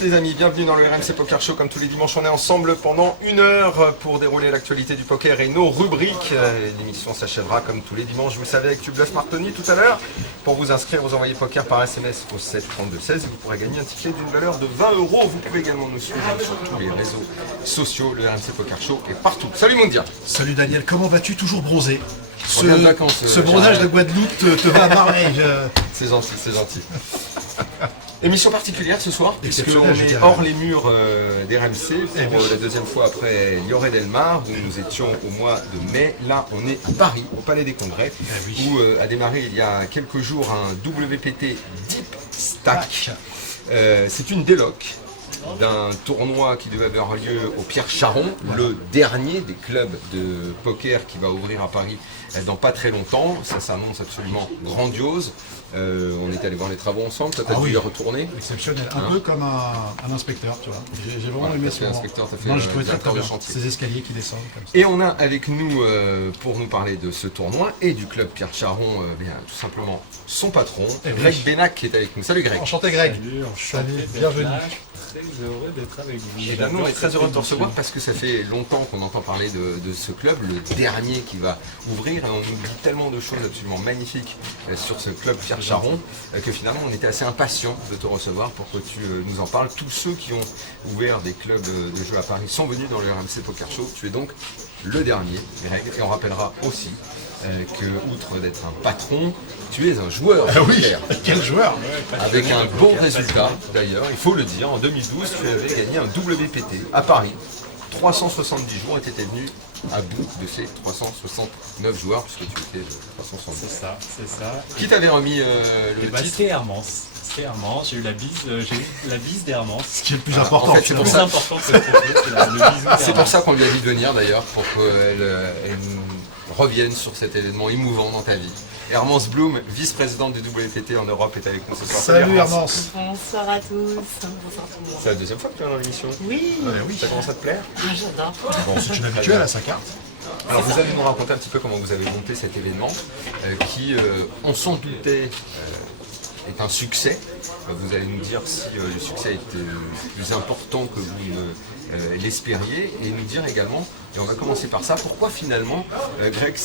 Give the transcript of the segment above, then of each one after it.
tous les amis, bienvenue dans le RMC Poker Show. Comme tous les dimanches, on est ensemble pendant 1 heure pour dérouler l'actualité du poker et nos rubriques. L'émission s'achèvera comme tous les dimanches, vous le savez, avec Tubeless Martoni tout à l'heure. Pour vous inscrire, vous envoyez poker par SMS au 7 32 16 et vous pourrez gagner un ticket d'une valeur de 20 euros. Vous pouvez également nous suivre sur tous les réseaux sociaux. Le RMC Poker Show est partout. Salut Mondia. Salut Daniel, comment vas-tu? Toujours bronzé. Ce bronzage de Guadeloupe te va à merveille. C'est gentil, c'est gentil. Émission particulière ce soir, puisqu'on est dirais. hors les murs d'RMC pour la deuxième fois après Lloret Delmar, où nous étions au mois de mai. Là, on est à Paris, au Palais des Congrès, où a démarré il y a quelques jours un WPT Deep Stack. C'est une déloc d'un tournoi qui devait avoir lieu au Pierre Charon, le dernier des clubs de poker qui va ouvrir à Paris dans pas très longtemps. Ça s'annonce absolument grandiose. On est allé voir les travaux ensemble, toi t'as dû y retourner. Exceptionnel, un peu comme un inspecteur, tu vois. J'ai vraiment aimé ce moment. J'ai trouvé très bien ces escaliers qui descendent comme ça. Et on a avec nous, pour nous parler de ce tournoi et du club Pierre Charon, tout simplement son patron, Greg Benac, qui est avec nous. Salut Greg. Enchanté Greg. Salut, bienvenue. Très heureux d'être avec vous. Et nous on est très heureux de te recevoir parce que ça fait longtemps qu'on entend parler de ce club, le dernier qui va ouvrir, et on nous dit tellement de choses absolument magnifiques sur ce club Pierre Charon que finalement on était assez impatients de te recevoir pour que tu nous en parles. Tous ceux qui ont ouvert des clubs de jeux à Paris sont venus dans le RMC Poker Show. Tu es donc le dernier, Greg, et on rappellera aussi que, outre d'être un patron, tu es un joueur de poker. Quel joueur! Avec un bon résultat d'ailleurs, il faut le dire. En 2012, tu avais gagné un WPT à Paris. 370 jours et tu étais venu à bout de ces 369 joueurs, puisque tu étais le 370. C'est ça. Qui t'avait remis le titre? C'était Hermance. J'ai eu la bise d'Hermance. Ce qui est le plus important. En fait, c'est pour Le plus ça. important que le bisou C'est pour ça qu'on lui a dit de venir d'ailleurs, pour qu'elle nous revienne sur cet événement émouvant dans ta vie. Hermance Bloom, vice-présidente du WPT en Europe, est avec nous ce soir. Salut Hermance. Bonsoir à tous, bonsoir tout le monde. C'est la deuxième fois que tu es dans l'émission. Oui, Ça commence à te plaire? j'adore. Bon, c'est une habituelle à sa carte. Alors vous allez nous raconter un petit peu comment vous avez monté cet événement qui, on s'en doutait, est un succès. Vous allez nous dire si le succès était plus important que vous l'espériez, et nous dire également, et on va commencer par ça, pourquoi finalement, Greg,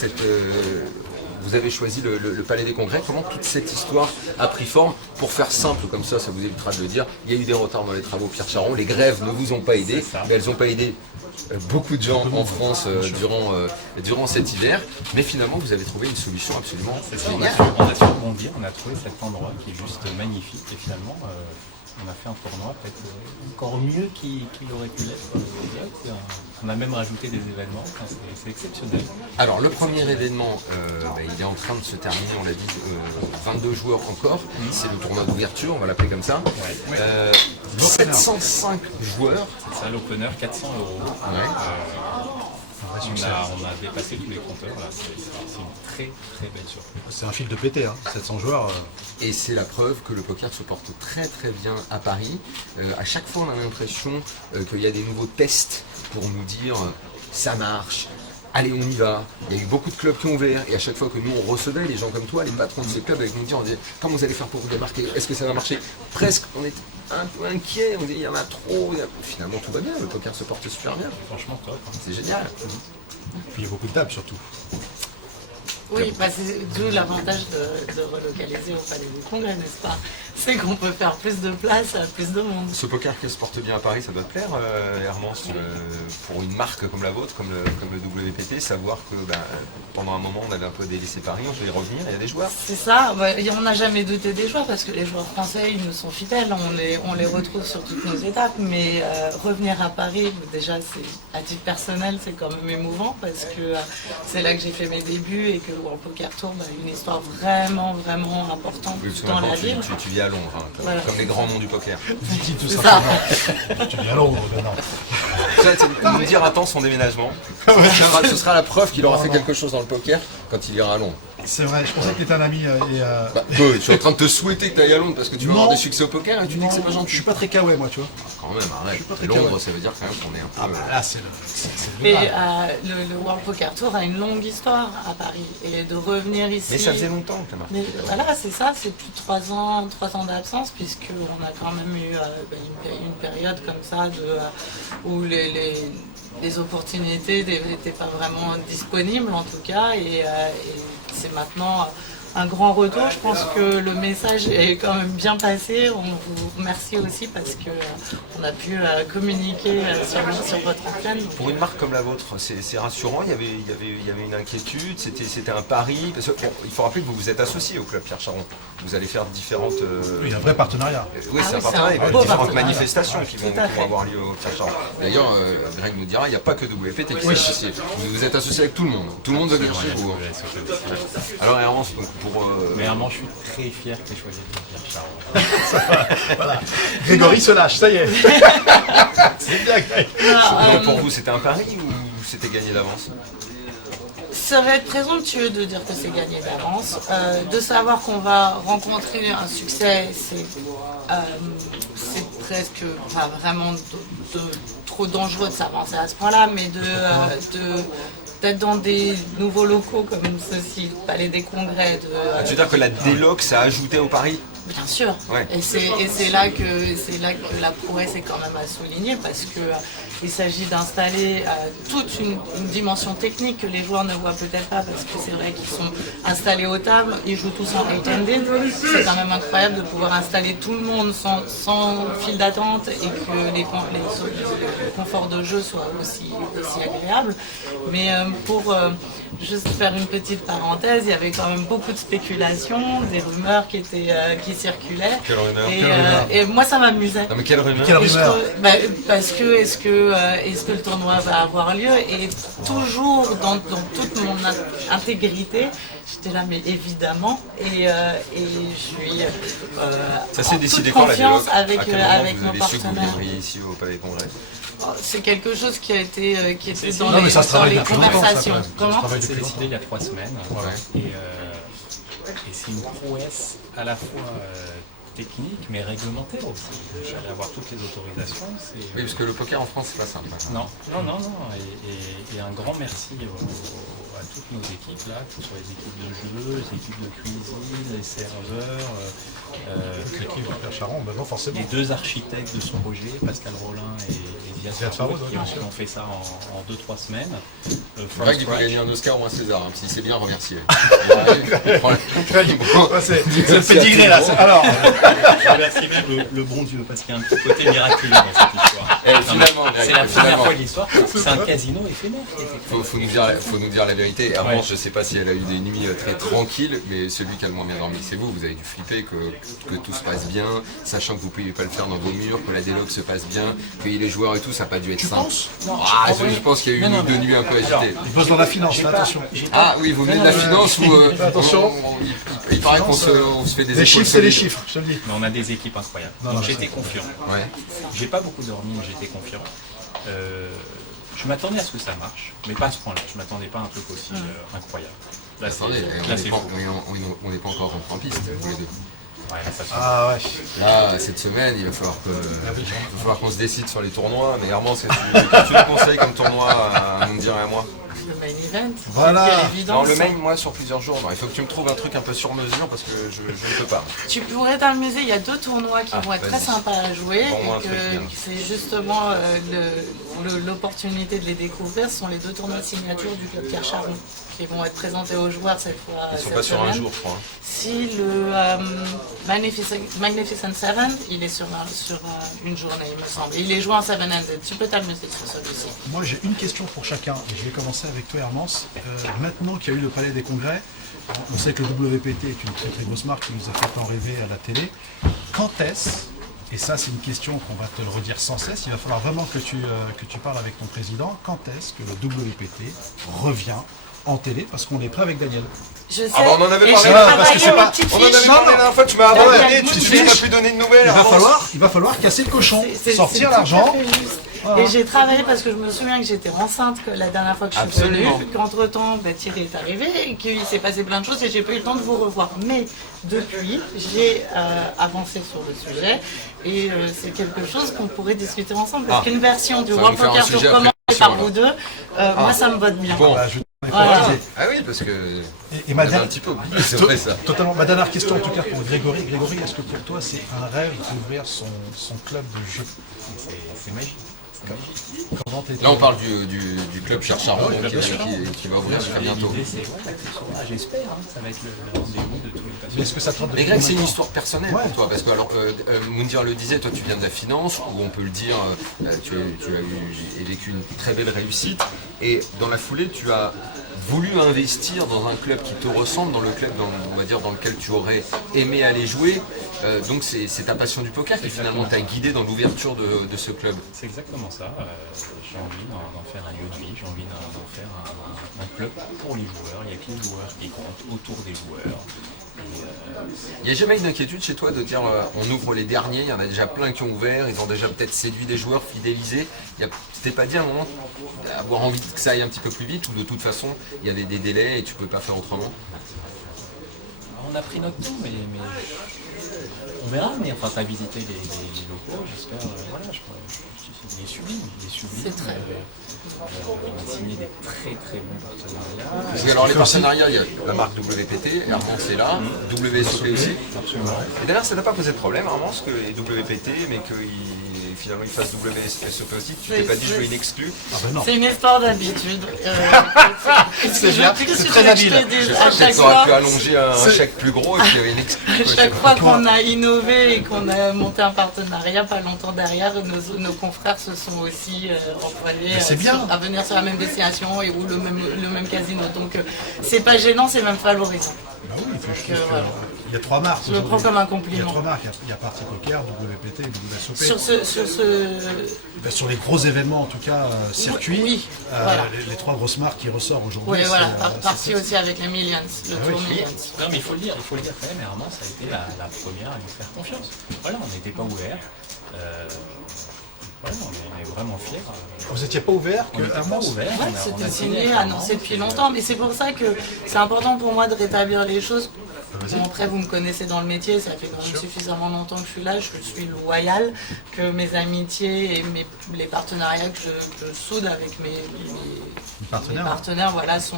vous avez choisi le Palais des Congrès. Comment toute cette histoire a pris forme? Pour faire simple comme ça vous évitera de le dire, il y a eu des retards dans les travaux Pierre Charon, les grèves ne vous ont pas aidé, mais elles n'ont pas aidé beaucoup de gens en France durant cet hiver, mais finalement vous avez trouvé une solution absolument géniale. On a su rebondir, on a trouvé cet endroit qui est juste magnifique, et finalement on a fait un tournoi peut-être encore mieux qu'il aurait pu l'être. On a même rajouté des événements, c'est exceptionnel. Alors le premier événement, il est en train de se terminer, on l'a dit, 22 joueurs encore, c'est le tournoi d'ouverture, on va l'appeler comme ça. 705 joueurs. C'est ça, l'opener, 400 €. On a dépassé tous les compteurs, là. C'est une très très belle surprise. C'est un fil de pété, 700 joueurs. Et c'est la preuve que le poker se porte très très bien à Paris. À chaque fois on a l'impression qu'il y a des nouveaux tests pour nous dire ça marche, allez on y va. Il y a eu beaucoup de clubs qui ont ouvert, et à chaque fois que nous on recevait les gens comme toi, les patrons de ces clubs avec nous dire, on disait comment vous allez faire pour vous démarquer, est-ce que ça va marcher? Presque on est un peu inquiet, on dit il y en a trop, finalement tout va bien, le poker se porte super bien. Franchement top. C'est génial. Puis il y a beaucoup de tables surtout. Oui, c'est d'où l'avantage de relocaliser au Palais des Congrès, n'est-ce pas? C'est qu'on peut faire plus de place à plus de monde. Ce poker qui se porte bien à Paris, ça doit te plaire, Hermance, pour une marque comme la vôtre, comme le WPT, savoir que pendant un moment on avait un peu délaissé Paris, on peut y revenir, il y a des joueurs. C'est ça, on n'a jamais douté des joueurs parce que les joueurs français, ils nous sont fidèles, on les retrouve sur toutes nos étapes, mais revenir à Paris, déjà, à titre personnel, c'est quand même émouvant parce que c'est là que j'ai fait mes débuts et que World Poker Tour a une histoire vraiment, vraiment importante dans la ville. Tu vis à Londres, Voilà. comme les grands noms du poker. Tout C'est simplement. ça. Tu viens à Londres maintenant. Il nous dira attends son déménagement. Ce sera la preuve qu'il aura fait quelque chose dans le poker quand il ira à Londres. C'est vrai, je pensais que tu étais un ami. Je suis en train de te souhaiter que tu ailles à Londres parce que tu vas avoir des succès au poker et tu dis que c'est pas gentil. Je suis pas très kawaii, moi, tu vois. Quand même, arrête. Londres, ça veut dire quand même qu'on est un peu. Là, c'est le. Et le World Poker Tour a une longue histoire à Paris. Et de revenir ici. Mais ça faisait longtemps que tu Mais voilà, c'est ça, c'est plus de 3 ans d'absence, puisqu'on a quand même eu une période comme ça où les opportunités n'étaient pas vraiment disponibles en tout cas. Et c'est maintenant un grand retour. Je pense que le message est quand même bien passé. On vous remercie aussi parce qu'on a pu communiquer sur votre antenne. Pour une marque comme la vôtre, c'est rassurant. Il y avait une inquiétude. C'était un pari. Parce que, il faut rappeler que vous vous êtes associé au club Pierre Charon. Vous allez faire différentes. Il y a un vrai partenariat. Oui, c'est un partenariat. Il y a différentes manifestations qui vont avoir lieu au Pierre Charon. D'ailleurs, Greg nous dira, il n'y a pas que WPT qui est associé. Vous êtes associé avec tout le monde. Tout le monde va venir chez vous. Alors, Hermance, mais vraiment, je suis très fier que tu aies choisi Pierre Charon. Voilà. Grégory se lâche, ça y est. C'est bien, Greg. Pour vous, c'était un pari ou c'était gagné d'avance? Ça va être présomptueux de dire que c'est gagné d'avance. De savoir qu'on va rencontrer un succès, c'est presque vraiment trop dangereux de s'avancer à ce point-là, mais d'être dans des nouveaux locaux comme ceci, le Palais des Congrès. Tu veux dire que la déloc, ça a ajouté au pari? Bien sûr. Ouais. Et c'est là que la prouesse est quand même à souligner parce que il s'agit d'installer toute une dimension technique que les joueurs ne voient peut-être pas parce que c'est vrai qu'ils sont installés aux tables, ils jouent tous en 8-handed. C'est quand même incroyable de pouvoir installer tout le monde sans fil d'attente et que le confort de jeu soit aussi agréable. Mais pour juste faire une petite parenthèse, il y avait quand même beaucoup de spéculations, des rumeurs qui circulaient. Quelle rumeur? Et moi ça m'amusait. Non mais quelle rumeur? Parce que est-ce que le tournoi va avoir lieu? Et toujours dans toute mon intégrité, j'étais là, mais évidemment, et je suis ça s'est en décidé toute quand la confiance déloc? avec nos Vous partenaires. viendriez ici au Palais des Congrès? C'est quelque chose qui était dans Non, mais ça se travaille les depuis longtemps, conversations. ça, quand même. Comment? Ça se C'est décidé il y a 3 semaines. Ouais. Et c'est une prouesse à la fois technique mais réglementaire aussi. J'allais avoir toutes les autorisations. Oui, parce que le poker en France, c'est pas simple. Non. Et un grand merci à toutes nos équipes là, que ce soit les équipes de jeu, les équipes de cuisine, les serveurs. L'équipe de Pierre Charon, non, forcément. Les 2 architectes de son projet, Pascal Rollin et Ziad Farouz, qui ont fait ça en 2-3 semaines. Greg, il peut gagner un Oscar ou un César, hein, si c'est bien remercié. C'est le petit gré là. Alors, je remercie même le bon Dieu, parce qu'il y a un petit côté miraculeux dans cette histoire. C'est la première fois de l'histoire, c'est un casino éphémère. Faut nous dire la vérité. Avant, je ne sais pas si elle a eu des nuits très tranquilles, mais celui qui a le moins bien dormi, c'est vous. Vous avez dû flipper que tout se passe bien, sachant que vous ne pouvez pas le faire dans vos murs, que la déloc se passe bien, que les joueurs et tout, ça n'a pas dû être simple. Je pense qu'il y a eu 2 nuits un peu agitées. il bosse dans la finance, là, attention. Ah oui, vous venez de la finance ou attention. Il paraît qu'on se fait des Les chiffres, c'est les chiffres, je te le dis. Mais on a des équipes incroyables. Donc j'étais confiant. Ouais. J'ai pas beaucoup dormi, mais j'étais confiant. Je m'attendais à ce que ça marche, mais pas à ce point-là. Je m'attendais pas à un truc aussi incroyable. Là, Attendez, on n'est pas encore rentré en piste, tous les deux. Ouais, là, ça Ah ouais. Là, cette semaine, il va falloir qu'on se décide sur les tournois. Mais Hermance, qu'est-ce que tu nous conseilles comme tournoi à nous dire et à moi? Le main event. Voilà. Non, le main, moi, sur plusieurs jours. Non, il faut que tu me trouves un truc un peu sur mesure parce que je ne peux pas. Tu pourrais t'amuser, il y a 2 tournois qui vont être très sympas à jouer. Bon, Et c'est justement l'opportunité de les découvrir. Ce sont les 2 tournois de signature du club Pierre Charon qui vont être présentés aux joueurs cette fois. Ils ne sont pas sur un jour, je crois. Si le Magnificent Seven, il est sur une journée, il me semble. Il est joué en 7-handed. Tu peux t'amuser sur celui-ci. Moi, j'ai une question pour chacun. Et je vais commencer avec toi, Hermance. Maintenant qu'il y a eu le Palais des Congrès, on sait que le WPT est une très très grosse marque qui nous a fait tant rêver à la télé. Quand est-ce, et ça c'est une question qu'on va te le redire sans cesse, il va falloir vraiment que tu parles avec ton président, quand est-ce que le WPT revient en télé? Parce qu'on est prêt avec Daniel. Je sais. On en avait Et parlé. j'ai parce que c'est travaillé pas- une petite On en avait fiche. parlé la dernière fois, tu m'as abandonné, Une tu petite n'as fiche. plus donné de nouvelles. Hermance. Il va falloir casser le cochon, C'est sortir tout à l'argent. fait juste. Et j'ai travaillé parce que je me souviens que j'étais enceinte la dernière fois que je suis Absolument. venue, qu'entre-temps, Thierry est arrivé et qu'il s'est passé plein de choses et j'ai pas eu le temps de vous revoir. Mais depuis, j'ai avancé sur le sujet et c'est quelque chose qu'on pourrait discuter ensemble. Parce qu'une version du Ça va World nous faire un Poker Tour sujet commencée après, par alors. vous deux, moi ça me botte bien. Bon. Voilà, je vais Voilà. préciser. Ah oui, parce que Et ma on avait un dernière- petit peu oublié, c'est vrai ça. Totalement. Ma dernière question en tout cas pour Grégory. Grégory, est-ce que pour toi c'est un rêve d'ouvrir son club de jeu? C'est magique. C'est magique. Comment t'es- Là, on parle du club Chercharon Ouais, bien sûr. qui va ouvrir très bientôt. L'idée, c'est j'espère, hein, ça va être le rendez-vous de tous les Mais passionnés. est-ce que ça te rend Mais Greg, c'est une histoire personnelle Ouais. pour toi, parce que alors, Moundir le disait, toi tu viens de la finance, où on peut le dire, tu as vécu une très belle réussite, et dans la foulée, tu as voulu investir dans un club qui te ressemble, dans le club, on va dire, dans lequel tu aurais aimé aller jouer. Donc c'est ta passion du poker qui finalement t'a guidé dans l'ouverture de ce club. C'est exactement ça. J'ai envie d'en faire un lieu de vie, j'ai envie d'en faire un club pour les joueurs. Il n'y a que les joueurs qui comptent autour des joueurs. Il n'y a jamais une inquiétude chez toi de dire on ouvre les derniers, il y en a déjà plein qui ont ouvert, ils ont déjà peut-être séduit des joueurs, fidélisés. C'était pas dit à un moment d'avoir envie que ça aille un petit peu plus vite ou de toute façon il y avait des délais et tu peux pas faire autrement? On a pris notre temps, mais on verra. Mais enfin, tu as visité les locaux, j'espère. Voilà, il est sublime. C'est très on a signé des très bons partenariats. Parce que alors les partenariats, il y a la marque WPT, Armand c'est là, WSOP aussi. Absolument. Et d'ailleurs ça n'a pas posé de problème Armand, parce que les WPT, mais finalement ils fassent WSOP aussi, tu t'es pas dit je veux une exclue. Ah ben non. C'est une histoire d'habitude. C'est bien, c'est très habile. À chaque Peut-être qu'on aurait pu fois, allonger un chèque plus gros et puis il y avait une exclue. à quoi, je sais chaque pas. fois qu'on a innové et qu'on a monté un partenariat, pas longtemps derrière, nos confrères se sont aussi employés c'est bien. à venir sur la même destination et ou le même casino. Donc c'est pas gênant, c'est même valorisant. Bah oui, je trouve voilà. il y a trois marques. Je le prends aujourd'hui. comme un Il y a compliment. trois marques. Il y a Parti Poker, WPT et WSOP. Sur Sur les gros événements, en tout cas, circuits, oui, voilà. les trois grosses marques qui ressortent aujourd'hui. Oui, voilà, c'est parti aussi avec les Millions, le Ah tour oui. Millions. Non, mais il faut le dire quand même, Armand, ça a été la première à nous faire confiance. Voilà, on n'était pas ouverts. Voilà, on est vraiment fiers. Vous n'étiez pas ouvert On que n'était Armand pas ouverts. Ouais, c'était signé, annoncé depuis longtemps, mais c'est pour ça que c'est important pour moi de rétablir les choses. Vas-y. Bon, après, vous me connaissez dans le métier, ça fait quand même suffisamment longtemps que je suis là, je suis loyale, que mes amitiés et les partenariats que je soude avec mes partenaires voilà, sont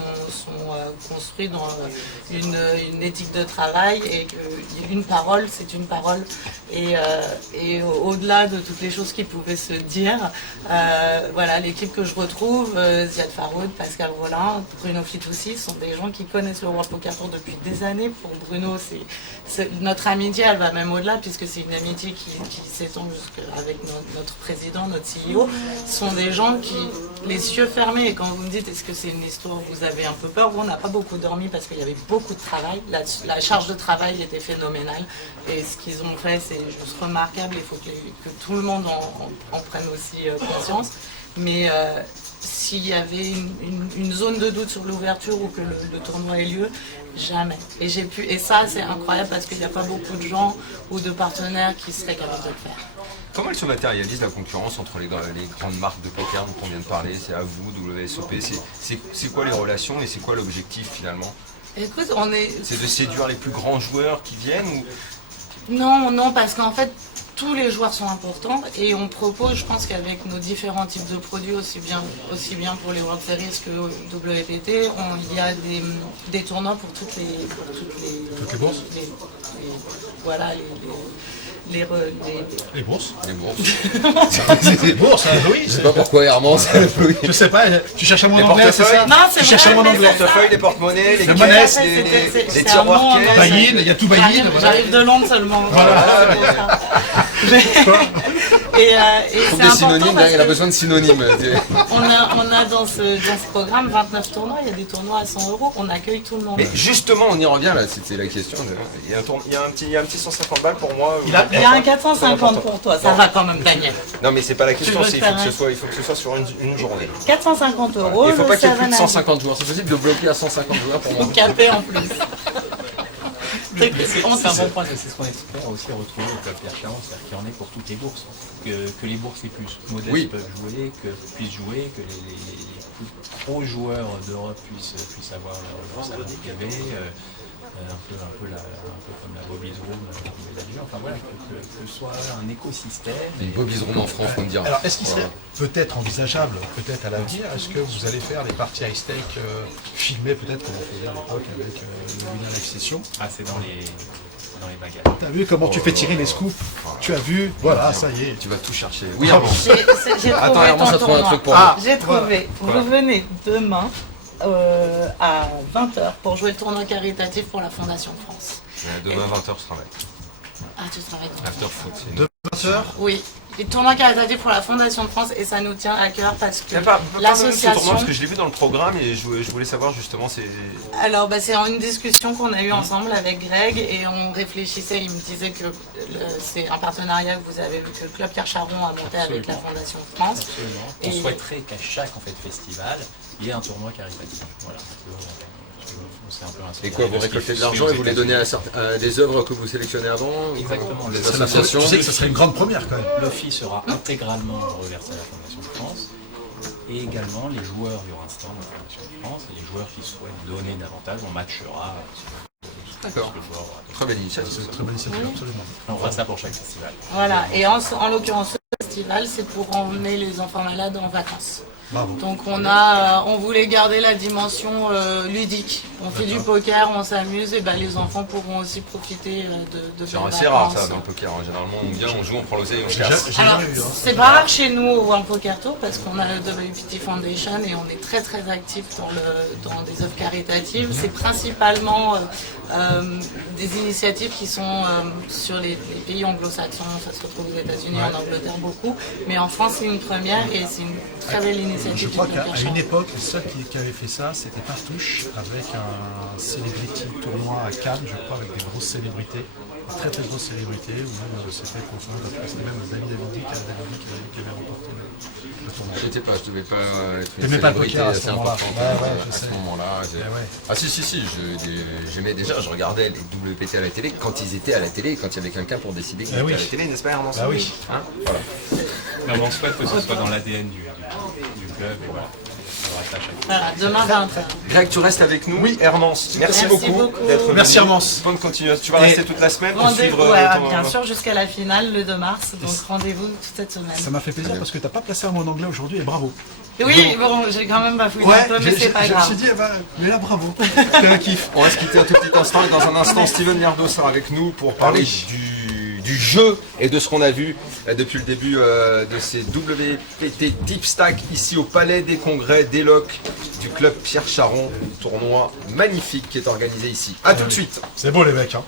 construits dans une éthique de travail et qu'une parole, c'est une parole. Et au-delà de toutes les choses qui pouvaient se dire, voilà, l'équipe que je retrouve, Ziad Faroud, Pascal Rollin, Bruno Fitoussi, sont des gens qui connaissent le World Poker Tour depuis des années. Pour Bruno, notre amitié, elle va même au-delà, puisque c'est une amitié qui s'étend jusqu'avec notre président, notre CEO. Ce sont des gens qui, les yeux fermés, et quand vous me dites est-ce que c'est une histoire où vous avez un peu peur, on n'a pas beaucoup dormi parce qu'il y avait beaucoup de travail. La charge de travail était phénoménale. Et ce qu'ils ont fait, c'est juste remarquable. Il faut que tout le monde en prenne aussi conscience. Mais s'il y avait une zone de doute sur l'ouverture ou que le tournoi ait lieu, jamais. Et ça, c'est incroyable parce qu'il n'y a pas beaucoup de gens ou de partenaires qui seraient capables de le faire. Comment elle se matérialise la concurrence entre les grandes marques de poker dont on vient de parler? C'est à vous, WSOP, c'est quoi les relations et c'est quoi l'objectif finalement? Écoute, C'est de séduire les plus grands joueurs qui viennent ou... Non, parce qu'en fait, tous les joueurs sont importants et on propose, je pense qu'avec nos différents types de produits, aussi bien pour les World Series que WPT, il y a des tournois pour toutes les bourses. Voilà, les bourses. Les bourses. Les bourses, oui. Je sais pas pourquoi Herman, ça Je sais pas, tu cherches un mot Les en anglais, c'est ça? portefeuilles. Non, c'est Tu cherches un mot en vrai, anglais. mais c'est ça. portefeuilles, les porte-monnaies, les Le caisses, monnaie, les c'est tiroirs un mot en caisses. anglais. Buy-in, il y a tout buy-in. J'arrive de Londres seulement. Voilà. C'est pour ça. Et Trouve c'est des important synonymes, parce il a que besoin de synonymes. on a dans ce programme 29 tournois, il y a des tournois à 100 €, on accueille tout le monde. Mais justement, on y revient là, c'était la question. Il y a un petit 150 balles pour moi. Il y a un 450 pour toi, ça va quand même, Daniel. Non mais c'est pas la question, veux c'est faire il faut que ce soit sur une journée. 450 €. Il faut le pas qu'il y ait plus de 7 150 joueurs. C'est possible de bloquer à 150 joueurs pour moi. Capé en plus. C'est un bon point, c'est ce qu'on espère aussi retrouver au club Pierre Charon, c'est-à-dire qu'il y en ait pour toutes les bourses. Que les bourses les plus modestes peuvent jouer, puissent jouer, que les plus gros joueurs d'Europe puissent avoir leur salle DKV, un peu comme la Bobby's Room, enfin voilà, que ce soit un écosystème. Une Bobby's Room en France, on me dira. Alors, est-ce qu'il serait peut-être envisageable, peut-être à l'avenir, est-ce que vous allez faire les parties high stake filmées, peut-être comme on faisait à l'époque avec le Winner Live Session? Ah, c'est dans les bagages. T'as vu comment tu fais tirer les scoops? Tu as vu? Voilà, ça y est. Tu vas tout chercher. Oui, Armance. J'ai Attends, trouvé Armance ton a trouvé un tournoi. truc pour moi. J'ai trouvé. Voilà. Vous venez demain à 20h pour jouer le tournoi caritatif pour la Fondation de France. Demain 20h, je travaille. Ah, tu travailles demain. After foot, c'est De 20h? Oui. Le tournoi caritatif pour la Fondation de France et ça nous tient à cœur parce que ce tournoi l'association... parce que je l'ai vu dans le programme et je voulais savoir justement Alors c'est une discussion qu'on a eue ensemble avec Greg et on réfléchissait, il me disait que c'est un partenariat que vous avez vu que le Club Pierre Charon a monté avec la Fondation de France. Absolument. On souhaiterait qu'à chaque festival, il y ait un tournoi caritatif. Voilà. C'est un peu Et quoi, vous récoltez de l'argent et vous les donnez à des œuvres que vous sélectionnez avant? Exactement. Des associations? Tu sais que ça serait une grande première quand même. Le FI sera intégralement reversé à la Fondation de France et également les joueurs, il y aura un stand de la Fondation de France et les joueurs qui souhaitent donner davantage, on matchera. D'accord. Très belle initiative. C'est une très bonne initiative, absolument. On fera ça pour chaque festival. Voilà, et en l'occurrence ce festival c'est pour emmener les enfants malades en vacances. Bravo. Donc on voulait garder la dimension ludique. On fait du poker, on s'amuse et les enfants pourront aussi profiter de C'est belles assez rare vacances. ça dans le poker. Généralement on vient, on joue, on prend l'oseille et on J'ai casse. Alors, jamais eu. c'est pas rare chez nous au World Poker Tour parce qu'on a le WPT Foundation et on est très très actif dans des œuvres caritatives. C'est principalement des initiatives qui sont sur les pays anglo-saxons, ça se retrouve aux États-Unis, en Angleterre beaucoup, mais en France c'est une première et c'est une très belle initiative. Je du crois Club qu'à Pierre une Charon. époque, le seul qui avait fait ça, c'était Partouche, avec un celebrity tournoi à Cannes, je crois, avec des grosses célébrités, très très grosses célébrités, où même c'était confondant, c'était même David Avidi qui avait remporté le tournoi. J'étais pas, je devais pas être une T'aimais pas le célébrité poker à ce assez moment-là. importante Je à ce sais. moment-là. ouais. Ah si, j'aimais déjà, je regardais les WPT à la télé quand ils étaient à la télé, quand il y avait quelqu'un pour décider qu'ils étaient à la télé, n'est-ce pas Hermance? Bah oui. Hein, voilà. Mais on souhaite que ce soit dans l'ADN du club et voilà. On reste à chaque fois. Voilà, demain 20h. Greg, tu restes avec nous? Oui, Hermance. Merci beaucoup d'être venu. Merci, Hermance. Bonne continuation. Tu vas rester toute la semaine pour Rendez-vous, suivre bien sûr, jusqu'à la finale le 2 mars, donc rendez-vous toute cette Ça semaine. m'a fait plaisir parce que t'as pas placé un mot en anglais aujourd'hui et bravo. Oui, bon, j'ai quand même bafouillé un peu, mais c'est pas je me grave. suis dit, mais là bravo, c'était un kiff. On va se quitter un tout petit instant et dans un instant, Steven Liardo sera avec nous pour parler du jeu et de ce qu'on a vu depuis le début de ces WPT Deep Stack ici au Palais des Congrès d'Eloc du club Pierre Charon, tournoi magnifique qui est organisé ici. A tout de suite. C'est beau les mecs, hein.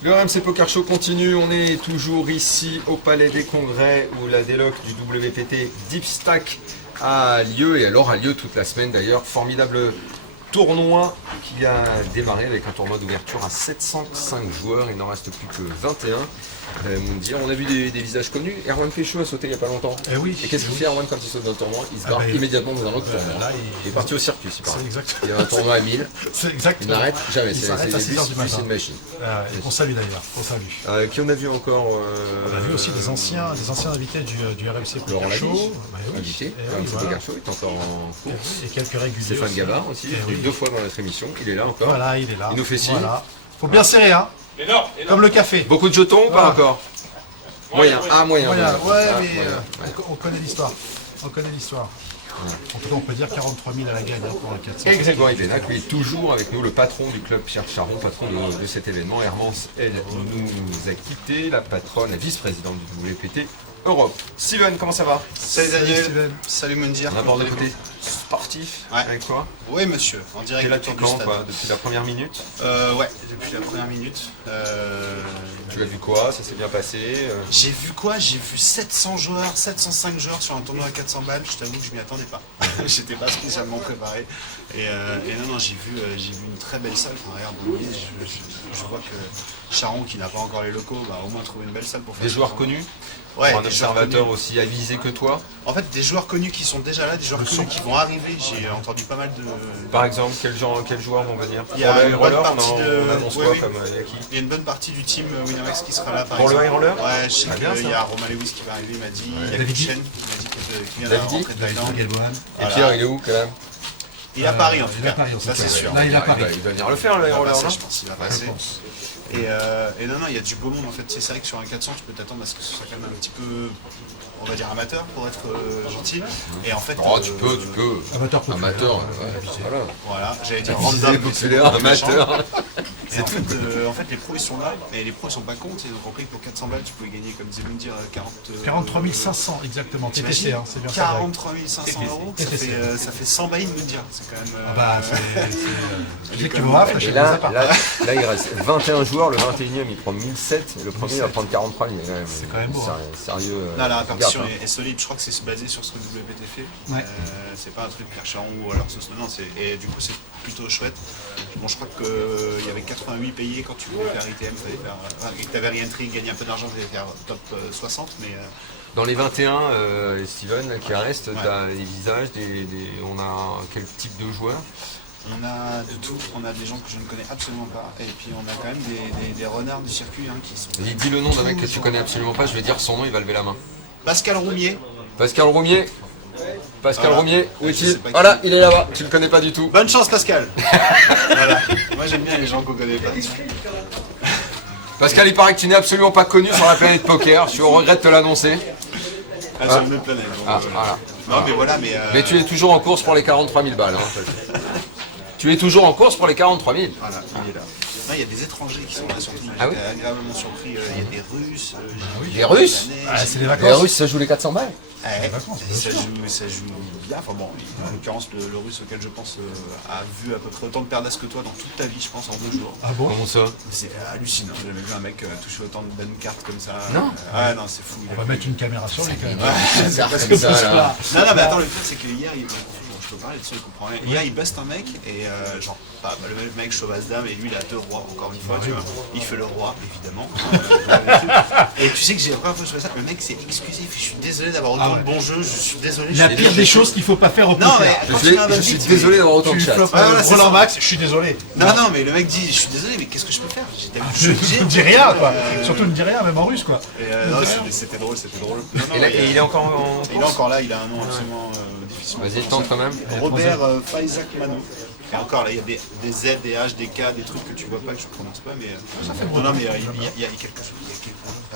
Le RMC Poker Show continue, on est toujours ici au Palais des Congrès où la déloc du WPT Deep Stack a lieu et elle aura lieu toute la semaine d'ailleurs. Formidable tournoi qui a démarré avec un tournoi d'ouverture à 705 joueurs, il n'en reste plus que 21. On a vu des visages connus. Erwan Péchaud a sauté il n'y a pas longtemps. Oui. Et qu'est-ce qu'il fait Erwan quand il saute dans le tournoi? Il se barre immédiatement dans un autre tournoi. Là, Il est parti au circuit, il paraît. C'est exact. Il y a un tournoi à 1000. C'est exact. Il n'arrête jamais. Il C'est s'arrête à 6 heures du lui, matin. c'est une machine. Et qu'on salue d'ailleurs, qu'on salue. Qui on a vu encore On a vu aussi des anciens invités du RMC Laurent Poker Show. Labiche, Bah oui. invité. Et RMC voilà. Poker Show est encore en cours. Et quelques réguliers. Stéphane aussi. Gavard aussi, Et venu oui. 2 fois dans notre émission. Il est là encore. Voilà, il est là. Il nous fait signe. Voilà. Faut bien serrer, hein. Comme le café. Beaucoup de jetons ou pas encore? Moyen. Ah, moyen. Moyen. Ouais, Ah, mais moyen. on connaît l'histoire. On connaît l'histoire. En tout cas, on peut dire 43 000 à la gagne hein, pour un 400. Et Grégory Benac, lui, est toujours avec nous, le patron du club Pierre Charon, patron de cet événement. Hermance, elle, nous a quitté, la patronne, la vice-présidente du WPT, Europe. Steven, comment ça va? Salut Daniel, Steven. salut Moundir. On aborde le côté sportif Ouais. avec toi. Oui monsieur, en direct T'es là du Tour depuis du quand, Stade. quoi? Depuis la première minute? Ouais, depuis la première minute. Tu as vu quoi? Ça s'est bien passé? J'ai vu quoi? J'ai vu 700 joueurs, 705 joueurs sur un tournoi à 400 balles. Je t'avoue que je m'y attendais pas. J'étais pas spécialement préparé. Et non, j'ai vu une très belle salle. Enfin, regarde, je vois que Charon, qui n'a pas encore les locaux, va au moins trouver une belle salle pour faire Des ce joueurs tournoi. connus? Ouais, Pour un des joueurs observateur connus. aussi avisé que toi? En fait, des joueurs connus qui sont déjà là, des joueurs connus qui vont arriver. J'ai entendu pas mal de... Par exemple, quels joueurs vont venir? Il y a Pour le une high bonne roller, partie on de- annonce oui, quoi oui. comme Yaki? Il y a une bonne partie du team Winamax qui sera là par Pour le exemple. high roller? Ouais, je sais Ah, bien, qu'il y ça. a Romain Lewis qui va arriver, il m'a dit. Il y a Davidi. Kushen qui vient de Davidi. rentrer de Thaïlande. Galboan. Et Voilà. Pierre, il est où quand même? Il est à Paris en tout Il est à cas, Paris, en ça tout cas. c'est sûr. Là, il est à Paris. Il va venir le faire, le Il high va roller, passer, non? je pense, il va Je passer. pense. Et non, il y a du beau monde en fait. C'est vrai que sur un 400, tu peux t'attendre à ce que ce soit quand même un petit peu, on va dire amateur pour être gentil. Et en fait, Oh, tu peux. Amateur populaire. Amateur, Ouais, ouais, voilà. voilà, j'allais dire Visé, random, populaire, mais c'est méchant. amateur. En fait, les pros ils sont là, et les pros ils sont pas contre. Ils ont compris que pour 400 balles, tu pouvais gagner, comme disait Moundir, 43 500 exactement. TTC, T'imagines hein, c'est bien ça. ouais. 43 500 euros, ça fait 100 bails de dire. C'est quand même. Ah bah, tu sais que tu vas rafle, je Et sais pas là, ça part. là, il reste 21 joueurs, le 21e il prend 1007, et le premier il va prendre 43 000. C'est quand même beau, hein. Sérieux. Non, la répartition regarde, est solide. Je crois que c'est basé sur ce que WPT fait. Ouais. C'est pas un truc Pierre Charon ou alors ce. Non, et du coup, c'est plutôt chouette. Bon, je crois qu'il y avait 88 payés quand tu voulais faire ITM. Et que tu avais re-entry, gagner un peu d'argent, tu allais faire top 60. Mais Dans les 21, Steven, là, qui restent, t'as des visages, on a quel type de joueurs? on a de tout. On a des gens que je ne connais absolument pas. Et puis, on a quand même des renards du circuit qui sont. Et dis le nom d'un mec que tu connais absolument pas, je vais dire son nom, il va lever la main. Pascal Roumier. Pascal Roumier. Pascal Voilà. Roumier, où Je est-il? sais pas qui Voilà, c'est. il est là-bas, tu le connais pas du tout. Bonne chance, Pascal. Voilà. Moi, j'aime bien les gens qu'on connaît pas. Pascal, il paraît que tu n'es absolument pas connu sur la planète poker, je suis au regret de te l'annoncer. Ah, sur une autre planète. donc, Ah, voilà. Non, mais voilà, mais. Mais tu es toujours en course pour les 43 000 balles. Hein. Tu es toujours en course pour les 43 000. Voilà, il est là. Non, il y a des étrangers qui sont là surtout. Ah oui. J'étais agréablement surpris. Il y a des Russes. Les Russes? Ah, c'est les Les vacances. Russes, ça joue les 400 balles. Ouais, vacances, et ça joue bien. Enfin bon, en l'occurrence, le Russe auquel je pense a vu à peu près autant de perdasses que toi dans toute ta vie, je pense, en 2 jours. Ah bon? Comment ça? C'est hallucinant. J'ai jamais vu un mec toucher autant de bonnes cartes comme ça. Non. Ouais, non, c'est fou. On va mettre une caméra sur lui quand même. C'est parce comme ça, là. Non, non, mais attends, le pire, c'est que hier, je peux parler de ça, il comprend rien. Hier, il buste un mec, et genre, le même mec chaud as dame, et lui, il a 2 rois, encore une fois, tu vois. Il fait le roi, évidemment. Et tu sais que j'ai la première fois que je fais ça, le mec s'est excusé, il fait, je suis désolé d'avoir autant de bons jeux, je suis désolé. La pire des choses qu'il faut pas faire au Non, poker. mais quand Je tu as un suis beat, désolé d'avoir autant de Tu chat. flopes Ouais, voilà, c'est Roland ça. Max, je suis désolé. Non, non, mais le mec dit, je suis désolé, mais qu'est-ce que je peux faire J'étais Je ne dis rien quoi. Surtout ne dis rien, même en russe quoi. Non, c'était drôle, c'était drôle. Non, non, Et il est encore en il est course? encore là, il a un nom absolument difficile. Vas-y, tente quand même. Robert Faizak Mano. Et encore là, il y a des Z, des H, des K, des trucs que tu vois pas, que je prononce pas, mais. Non, non, mais il y a quelque chose.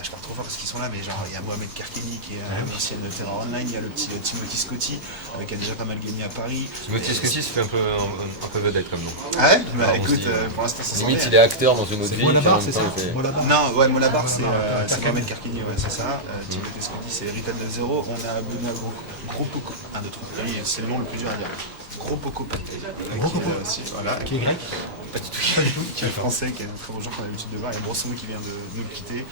Je parle trop fort parce qu'ils sont là, mais genre, il y a Mohamed Karkeni qui est un ancien de Terror Online, il y a le petit Timothy Scotty qui a déjà pas mal gagné à Paris. Timothy Scotty, ça fait un peu vedette comme nom. Ah ouais Bah Ah, on écoute, se dit. pour l'instant, ça s'en Limite, fait. il est acteur dans une autre vie. Molabar, puis en c'est même ça temps, il fait- Molabar. Non, ouais, Molabar, c'est Karkeni. Mohamed Karkeni, ouais, c'est ça. Timothy Scotty, c'est Rital de Zero. On a Benoît Gros Poco. Un, deux, trois. Oui, c'est le nom le plus dur à dire. Gros Poco Pate. Aussi, voilà. Qui est grec? Pas du tout. Qui est français, qui est un très bon joueur qu'on a l'habitude de voir. Il y a Brossomo qui vient de nous quitter.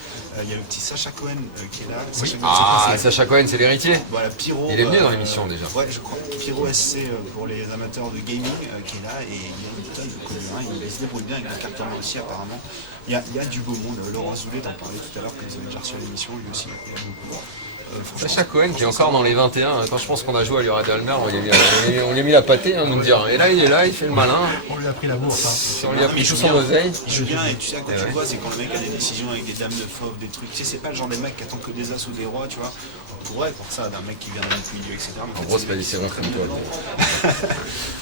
Il y a le petit Sacha Cohen qui est là. Sacha Cohen, Ah, Sacha Cohen, c'est l'héritier. voilà, Pyro. Il est venu dans l'émission, déjà. Ouais, je crois. Pyro SC pour les amateurs de gaming qui est là et il y a une tonne de communs. Il se débrouille bien avec le carton aussi apparemment. Il y a du beau monde. Laurent Zoulet t'en parlait tout à l'heure, que vous avez déjà reçu à l'émission, lui aussi. Franchement, Sacha Cohen qui est encore dans les 21. Quand je pense qu'on a joué à Lura Dalmer, on lui a mis la pâtée, hein, nous dire. Et là, il est là, il fait le malin. On lui a pris la bourse. Hein. On lui a pris tout son oseille. il joue bien et tu sais à quoi tu le vois, c'est quand le mec a des décisions avec des dames de fauve, des trucs. Tu sais, c'est pas le genre des mecs qui attendent que des as ou des rois, tu vois. On pourrait pour ça d'un mec qui vient d'un autre milieu, etc. En gros, c'est pas des serrons comme toi.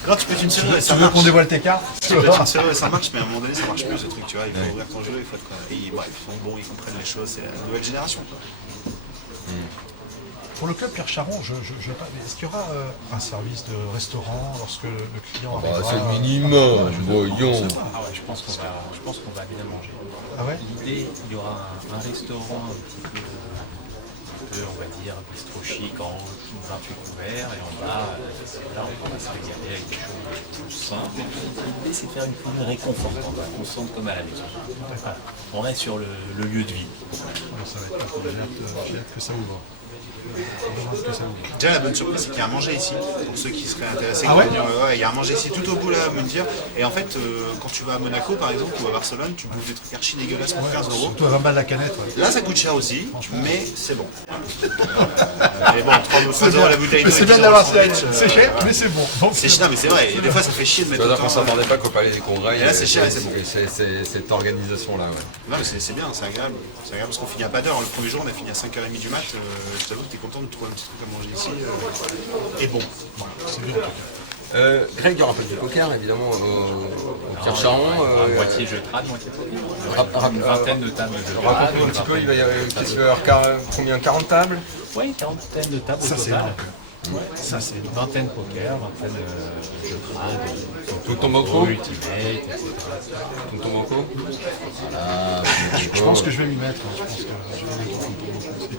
Non, tu peux être une série et Tu ça veux marche. qu'on dévoile tes cartes? Tu peux être une série et ça marche, mais à un moment donné, ça marche plus ce truc, tu vois. Il faut ouvrir ton jeu, il faut être. Et bref, ils sont bons, ils comprennent les choses, c'est la nouvelle génération, quoi. Pour le club Pierre Charon, est-ce qu'il y aura un service de restaurant lorsque le client arrivera? C'est le minimum, voyons. Ah ouais, je pense qu'on va bien manger. Ah ouais? L'idée, il y aura un restaurant un petit peu peu, on va dire, bistro chic, en haut, 28 couverts, et en bas, là, on va se régaler avec des choses plus simples. L'idée, c'est de faire une cuisine réconfortante, on se sente comme à la maison. Voilà. On reste sur le lieu de vie. Ouais, ça va être top. J'ai hâte que ça ouvre. Déjà la bonne surprise c'est qu'il y a à manger ici, pour ceux qui seraient intéressés. Ah ouais Ouais, il y a à manger ici tout au bout là, à Mundir. Et en fait, quand tu vas à Monaco par exemple ou à Barcelone, tu bouffes des trucs archi dégueulasses pour 15 euros. Surtout à 20 balles la canette. Ouais. Là ça coûte cher aussi, mais c'est bon. Mais bon, 3 euros la bouteille Mais d'eau. c'est bien d'avoir ça. C'est cher, mais c'est bon. Donc, C'est cher, mais c'est vrai. Et des fois ça fait chier de mettre C'est-à-dire qu'on autant. s'attendait pas qu'au Palais des Congrès. Et là, c'est cher et c'est bon. C'est cette organisation-là, ouais. Non mais c'est bien, c'est agréable. C'est agréable parce qu'on finit à pas d'heure. Le premier jour on a fini à 5h30 du mat. Je t'avoue que t'es content de trouver un petit truc à manger ici. Et bon. c'est bien. Greg, il y aura un peu de poker, évidemment, au Kircharon. Moitié jeu trad, moitié poker. Une vingtaine de tables de jeu trad. Raconte-nous un petit peu, il va y avoir combien, 40 tables? Oui, quarantaine de tables Ça, au c'est total. bon. Ça, c'est Une vingtaine poker, vingtaine de jeux trad, Tout ton banco? Ultimate, etc. Tout ton banco? Voilà. Je pense que je vais m'y mettre. Je pense que je vais m'y mettre aussi.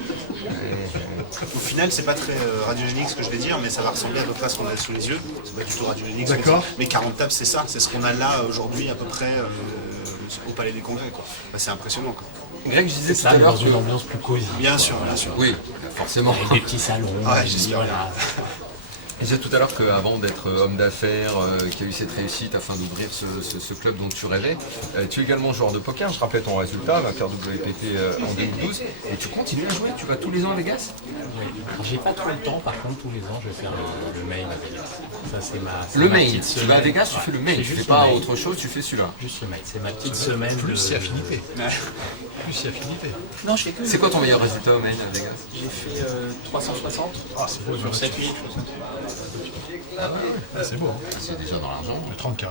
Au final, c'est pas très radiogénique ce que je vais dire, mais ça va ressembler à peu près à ce qu'on a sous les yeux. C'est pas du tout radiogénique. ce qu'on D'accord. dit. Mais 40 tables, c'est ça. C'est ce qu'on a là aujourd'hui à peu près au Palais des Congrès. Quoi. Bah, c'est impressionnant. Quoi. Greg, je disais tout Ça, à dans l'heure une que... ambiance plus cosy. Bien sûr, bien sûr. Oui, forcément. Avec des petits salons. Ouais, j'espère voilà. Je disais tout à l'heure qu'avant d'être homme d'affaires, qui a eu cette réussite afin d'ouvrir ce club dont tu rêvais, tu es également joueur de poker. Je rappelais ton résultat, vainqueur WPT en 2012. Et tu continues à jouer, tu vas tous les ans à Vegas? Oui. J'ai pas tout le temps, par contre, tous les ans, je vais faire le main à Vegas. Ça, c'est Le ma main, petite tu vas à semaine. Vegas, tu fais le main, Je tu fais fais juste pas le main. autre chose, tu fais celui-là. Juste le main. C'est ma petite semaine Plus de... si affinité. Plus si affinité. Non, je fais que... C'est quoi ton meilleur résultat au main à Vegas? J'ai fait 360 Ah, c'est beau. sur 7-8. Ah, c'est beau. Hein. C'est déjà dans l'argent. Le 30K.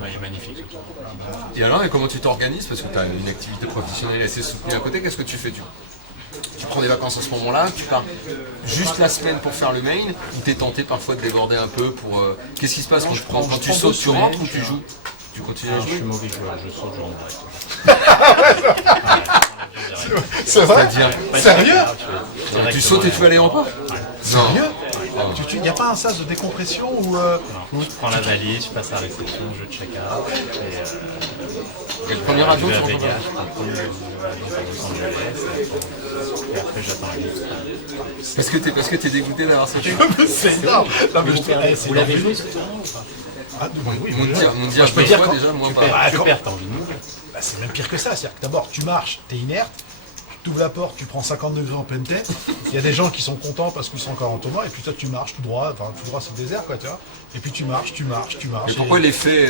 Ouais, il est magnifique. ce tour. Et alors, et comment tu t'organises? Parce que tu as une activité professionnelle assez soutenue à côté, qu'est-ce que tu fais? Tu prends des vacances à ce moment-là, tu pars juste la semaine pour faire le main, ou t'es tenté parfois de déborder un peu pour... Qu'est-ce qui se passe quand tu prends sautes, tu 2 rentres ou semaines, tu joues? Tu continues à Non, je jouer? suis mauvais joueur, je saute, je rentre. C'est vrai? C'est-à-dire, Sérieux? tu sautes et tu vas aller en pas? Non. Sérieux? Il n'y a pas un sas de décompression ou Je prends la valise, je passe à la réception, je check-out, Et le premier avion, je tu vais à rentres Vegas, pas? je prends le premier avion à Los Angeles, et après j'attends la liste. Parce que t'es dégoûté d'avoir cette chose. c'est énorme. Non, mais c'est Vous l'avez énorme. joué ce tournoi ou pas? Ah, oui, Mon dire, je peux dire fois quand- déjà, moi Tu pas. perds, tu quand- perds, t'as envie de mourir. Bah, c'est même pire que ça. C'est-à-dire que d'abord, tu marches, t'es inerte, tu ouvres la porte, tu prends 50 degrés en pleine tête. Il y a des gens qui sont contents parce qu'ils sont encore en tournoi, et puis toi, tu marches tout droit, sur le désert, quoi, tu vois. Et puis tu marches. Mais pourquoi l'effet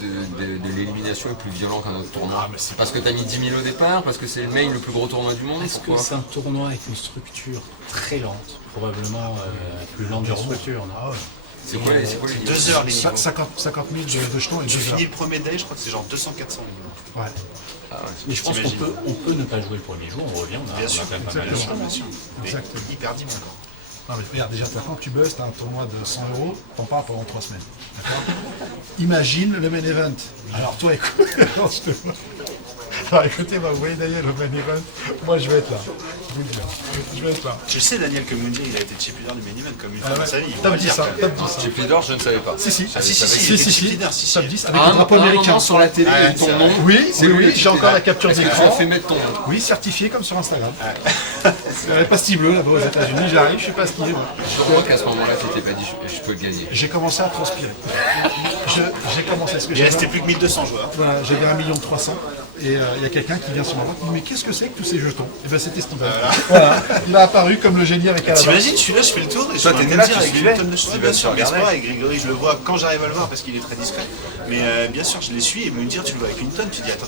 de l'élimination est plus violent qu'un autre tournoi? Ah, mais c'est- Parce que t'as mis 10 000 au départ? Parce que c'est le main le plus gros tournoi du monde? Est-ce que Pourquoi? c'est un tournoi avec une structure très lente, probablement plus lente de structure, non? Ah ouais. C'est quoi les niveaux? 2 heures les niveaux. 50 000 de jetons et Tu 2 heures. finis le premier day, je crois que c'est genre 200-400 niveaux. Ouais. Mais je pense qu'on T'imagines. peut ne pas jouer le premier jour, on revient, on a Bien sûr, quand même pas mal de exactement. temps. bien sûr. Mais Exactement. hyper dim encore. Non, mais regarde, déjà, quand tu buzzes, t'as un tournoi de 100 €, t'en parles pendant 3 semaines. D'accord. Imagine le main event. Alors, toi, écoute, non, je te... Alors, écoutez, vous voyez Daniel, le main event, moi, je vais être là. Je vous le dis. Je vais être là. Je sais, Daniel, que Mundi, il a été chip leader du main event comme une fois dans sa vie. on va Top le 10, dire, hein, quand même. top 10. Chip leader, je ne savais pas. Si, si. Ah, si, Si, il était si, chip si. leader, si. Top 10 avec À le un drapeau moment américain. sur la télé, il y a eu c'est ton vrai. nom. Oui, C'est oui, lui oui, qui j'ai était encore là. la capture Est-ce que tu d'écran. as fait mettre ton nom? Oui, certifié comme sur Instagram. La pastille bleue là-bas aux États-Unis, j'arrive, je suis pastillé. moi. Je crois qu'à ce moment-là, tu t'es pas dit, je peux le gagner. J'ai commencé à transpirer. J'ai commencé à ce que Il restait plus que 1200 joueurs. Voilà, j'avais 1,3 million. Et il y a quelqu'un qui vient sur ma banque, qui me dit mais qu'est-ce que c'est que tous ces jetons? Et ben c'était Steven. Voilà. Il a apparu comme le génie avec Alaba. T'imagines, je suis là, je fais le tour et je Toi, vois t'étais un là, Mundi tu avec suivais. une tonne de choses. Steven, Bien sûr, tu Gaspard regardais. et Grégory, je le vois quand j'arrive à le voir parce qu'il est très discret. Mais bien sûr, je les suis et me dire, tu le vois avec une tonne, tu dis attends.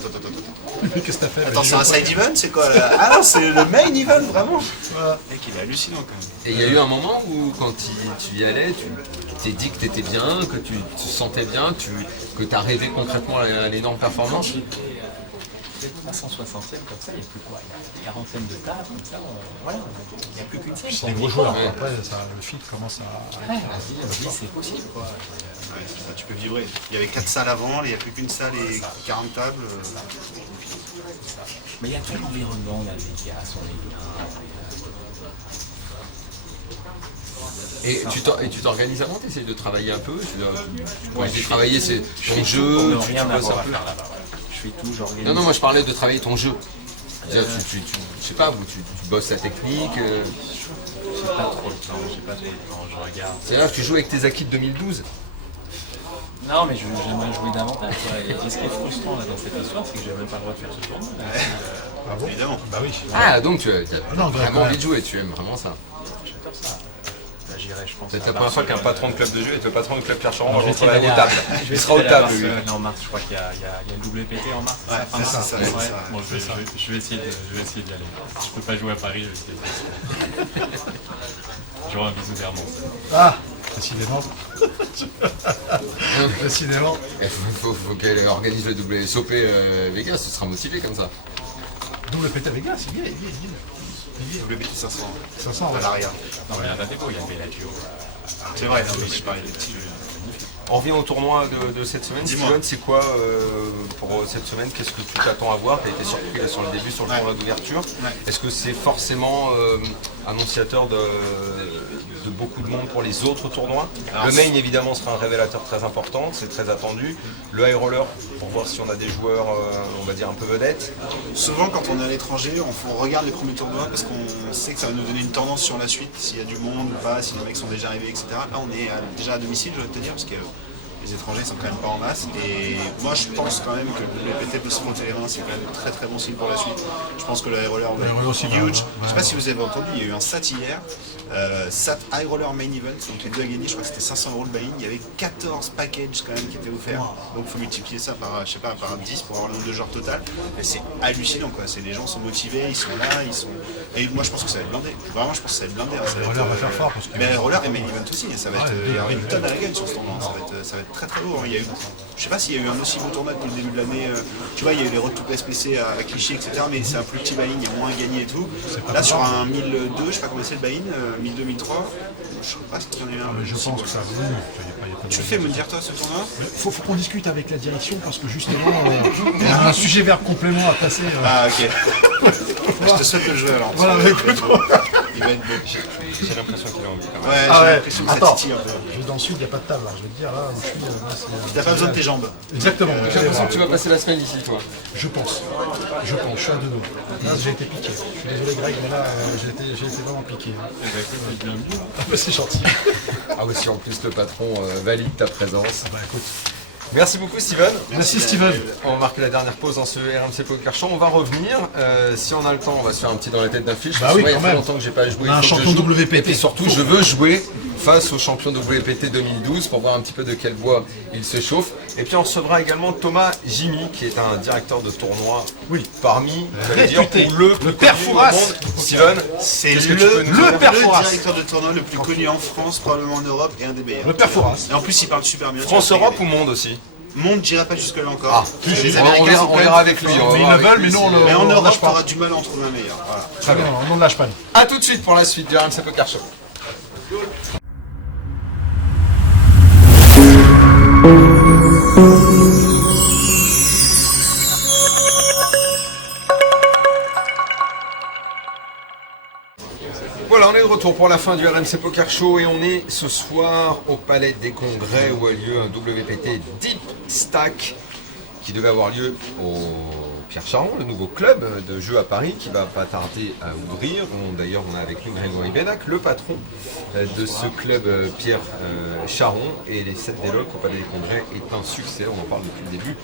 Mais qu'est-ce que t'as fait? Attends, c'est un side event, c'est quoi là? Ah non, c'est le main event vraiment. Voilà. Mec, il est hallucinant quand même. Et il y a eu un moment où, quand tu y allais, tu t'es dit que tu étais bien, que tu te sentais bien, que tu as rêvé concrètement à l'énorme performance. À 160e, comme ça, il n'y a plus quoi? Il y a une quarantaine de tables, comme ça, voilà, il n'y a plus qu'une scène. C'est des gros joueurs. Après, le fit commence à. Ouais, vas-y, c'est possible, quoi. Ouais, c'est ça, tu peux vibrer. Il y avait 4 salles avant, il n'y a plus qu'une salle et 40 tables. Mais il y a tout l'environnement, il y a les gars, on est bien. Et tu t'organises avant, tu essayes de travailler un peu. Quand je dis travailler, c'est ton jeu, tu rien à bosses un voir à peu. faire là-bas. Je fais tout, j'organise. Non, moi je parlais de travailler ton jeu. C'est-à-dire, je sais pas, tu bosses la technique. J'ai pas trop le temps, je regarde. C'est-à-dire que tu joues avec tes acquis de 2012. Non, mais j'aimerais jouer davantage. Et ce qui est frustrant là, dans cette histoire, c'est que j'ai même pas le droit de faire ce tournoi. Ah bon? Évidemment. Bah oui. Ah, donc tu as non, vraiment ouais. envie de jouer, tu aimes vraiment ça. J'adore ça. Là, j'irai, je pense. C'est à la première fois qu'un Barcelone. patron de club de jeu est le patron du club Pierre Charon Je va vais essayer travailler d'aller aux à- tables. je vais Il sera aux essayer d'aller à tables, lui. Barcelone en mars, je crois qu'il y a le WPT en mars. Ouais, fin mars. c'est ça, c'est Ouais. ça. Bon, je vais essayer d'y aller. Si je peux pas jouer à Paris, je vais essayer. J'aurai un bisou d'Hermance. Ah, décidément. Décidément. Il faut qu'elle organise le WSOP Vegas, ce sera motivé comme ça. Double PT Vegas, il y est. Le BT 500 500, à ouais. l'arrière. Non, mais il y a un défaut, il y a Bellagio. C'est vrai, non, mais je parlais des petits jeux. On revient au tournoi de cette semaine. Dis-moi. Steven, c'est quoi pour cette semaine? Qu'est-ce que tu t'attends à voir? Tu as été surpris là, sur le début, sur le Ouais. tournoi d'ouverture. Ouais. Est-ce que c'est forcément annonciateur de beaucoup de monde pour les autres tournois? Alors, Le main évidemment sera un révélateur très important, c'est très attendu. Le high roller pour voir si on a des joueurs, on va dire un peu vedettes. Souvent, quand on est à l'étranger, on regarde les premiers tournois parce qu'on sait que ça va nous donner une tendance sur la suite, s'il y a du monde ou pas, si les mecs sont déjà arrivés, etc. Là, on est déjà à domicile, je vais te dire, parce que les étrangers sont quand même pas en masse. Et moi, je pense quand même que le PT peut se frotter les mains, c'est quand même très très bon signe pour la suite. Je pense que le high roller va high roller aussi, être huge. ouais. Je sais pas si vous avez entendu, il y a eu un SAT hier. SAT High Roller Main Event, donc les deux à gagner, je crois que c'était 500 € le buy-in. Il y avait 14 packages quand même qui étaient offerts. Donc il faut multiplier ça par, je sais pas, par 10 pour avoir le nombre de joueurs total. Et c'est hallucinant quoi. Les gens sont motivés, ils sont là, ils sont. Et moi je pense que ça va être blindé. Vraiment, je pense que ça va être blindé. Hein. Ça Le va roller être, va faire fort parce que. mais roller et main event aussi, ça va être, Ouais, il y aura ouais, une tonne à la gagne sur ce tournoi, ça va être très très lourd. Il y a eu, je sais pas s'il y a eu un aussi beau tournoi depuis le début de l'année, tu vois, il y a eu les Road to SPC à Clichy, etc. Mais c'est un plus petit buy-in, il y a moins à gagner et tout. Là sur un 1002, je sais pas combien c'est le buy-in, 1002, 1003, je sais pas qu'il y en a eu un. Je pense que ça va. Il y a pas de- Tu le fais me dire toi ce tournoi? Faut qu'on discute avec la direction parce que justement, on a un sujet verbe complément à passer. Ah ok. Je te souhaite de le jouer alors. Voilà, écoute. Il va être beau. J'ai l'impression qu'il a envie quand même. Ouais, Ah j'ai ouais. l'impression que ça Attends. titille un peu. Je vais dans le sud, il n'y a pas de table. Là. Je vais te dire, là où je suis, là, c'est. T'as pas besoin de tes jambes. Exactement. J'ai l'impression que tu vas passer la semaine ici, toi. Je pense. Je suis à deux dos. Là, j'ai été piqué. Je suis désolé, Greg, mais là, j'ai été vraiment piqué. Ah, bah, c'est gentil. Ah oui, si en plus le patron valide ta présence. Bah écoute. Merci beaucoup Steven. Merci Steven. On va marquer la dernière pause dans ce RMC Poker Show. On va revenir. Si on a le temps, on va se faire un petit dans la tête d'affiche. Bah Parce que oui, moi, il y a quand très même. longtemps que j'ai pas joué. On a un Il faut que je champion joue. WPT. Et puis surtout, je veux jouer face au champion WPT 2012 pour voir un petit peu de quelle voie il se chauffe. Et puis on recevra également Thomas Jimmy, qui est un directeur de tournoi. Oui. Parmi, j'allais dire, Réputé. ou le Le père connu au Fouras. monde. Steven, C'est qu'est-ce que tu peux nous dire père Fouras. directeur de tournoi le plus connu en France, probablement en Europe et un des meilleurs. Le père Fouras. Et en plus, il parle super bien. France-Europe ou monde aussi? Monde, j'irai pas jusque-là encore. Ah, Les on Américains sont on quand même verra avec lui. plus on va Mais ils voir le avec veulent, lui mais si- nous, on le- Mais en on Europe, lâche pas. t'auras du mal à en trouver un meilleur. Voilà. Très bien. On ne lâche pas. A tout de suite pour la suite du RMC Poker Show. Voilà, on est de retour pour la fin du RMC Poker Show et on est ce soir au Palais des Congrès où a lieu un WPT Deep Stack qui devait avoir lieu au Pierre Charon, le nouveau club de jeu à Paris qui va pas tarder à ouvrir. D'ailleurs, on a avec nous Grégory Benac, le patron de ce club Pierre Charon, et les 7 délocs au Palais des Congrès est un succès. On en parle depuis le début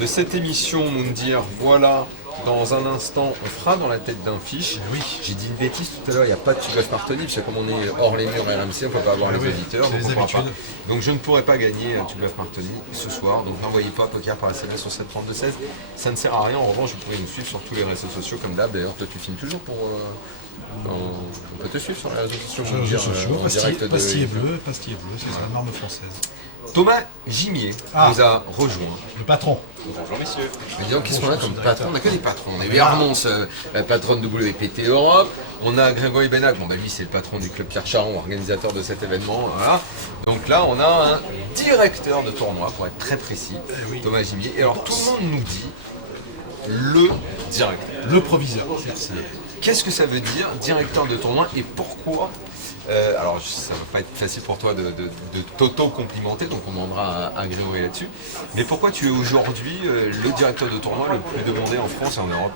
de cette émission. Moundir, voilà. Dans un instant, on fera dans la tête d'un fiche. Oui. J'ai dit une bêtise tout à l'heure, il n'y a pas de Tugaf Martoni, parce que comme on est hors les murs RMC, on ne peut pas avoir les oui, auditeurs, c'est donc, les on pourra pas. habitudes. Donc je ne pourrai pas gagner Tugaf Martoni ce soir, donc n'envoyez pas poker par SMS sur 732-16, ça ne sert à rien. En revanche, vous pouvez nous suivre sur tous les réseaux sociaux comme d'hab. D'ailleurs, toi tu filmes toujours pour... On peut te suivre sur les réseaux sociaux, Moundir, en direct de... Pastille bleu, c'est ça, la norme française. Thomas Gimier nous a rejoint. Le patron. Bonjour messieurs. Mais disons qu'ils sont là comme patrons, on n'a que des patrons. On a eu Hermance, la patronne de WPT Europe. On a Grégory Benac, bon bah lui c'est le patron du club Pierre Charon, organisateur de cet événement. Voilà. Donc là on a un directeur de tournoi, pour être très précis, Thomas Gimier. Et alors tout le monde nous dit le directeur. Le proviseur. Qu'est-ce que ça veut dire, directeur de tournoi, et pourquoi alors ça va pas être facile pour toi de t'auto-complimenter, donc on demandera à Grégory là-dessus. Mais pourquoi tu es aujourd'hui le directeur de tournoi le plus demandé en France et en Europe?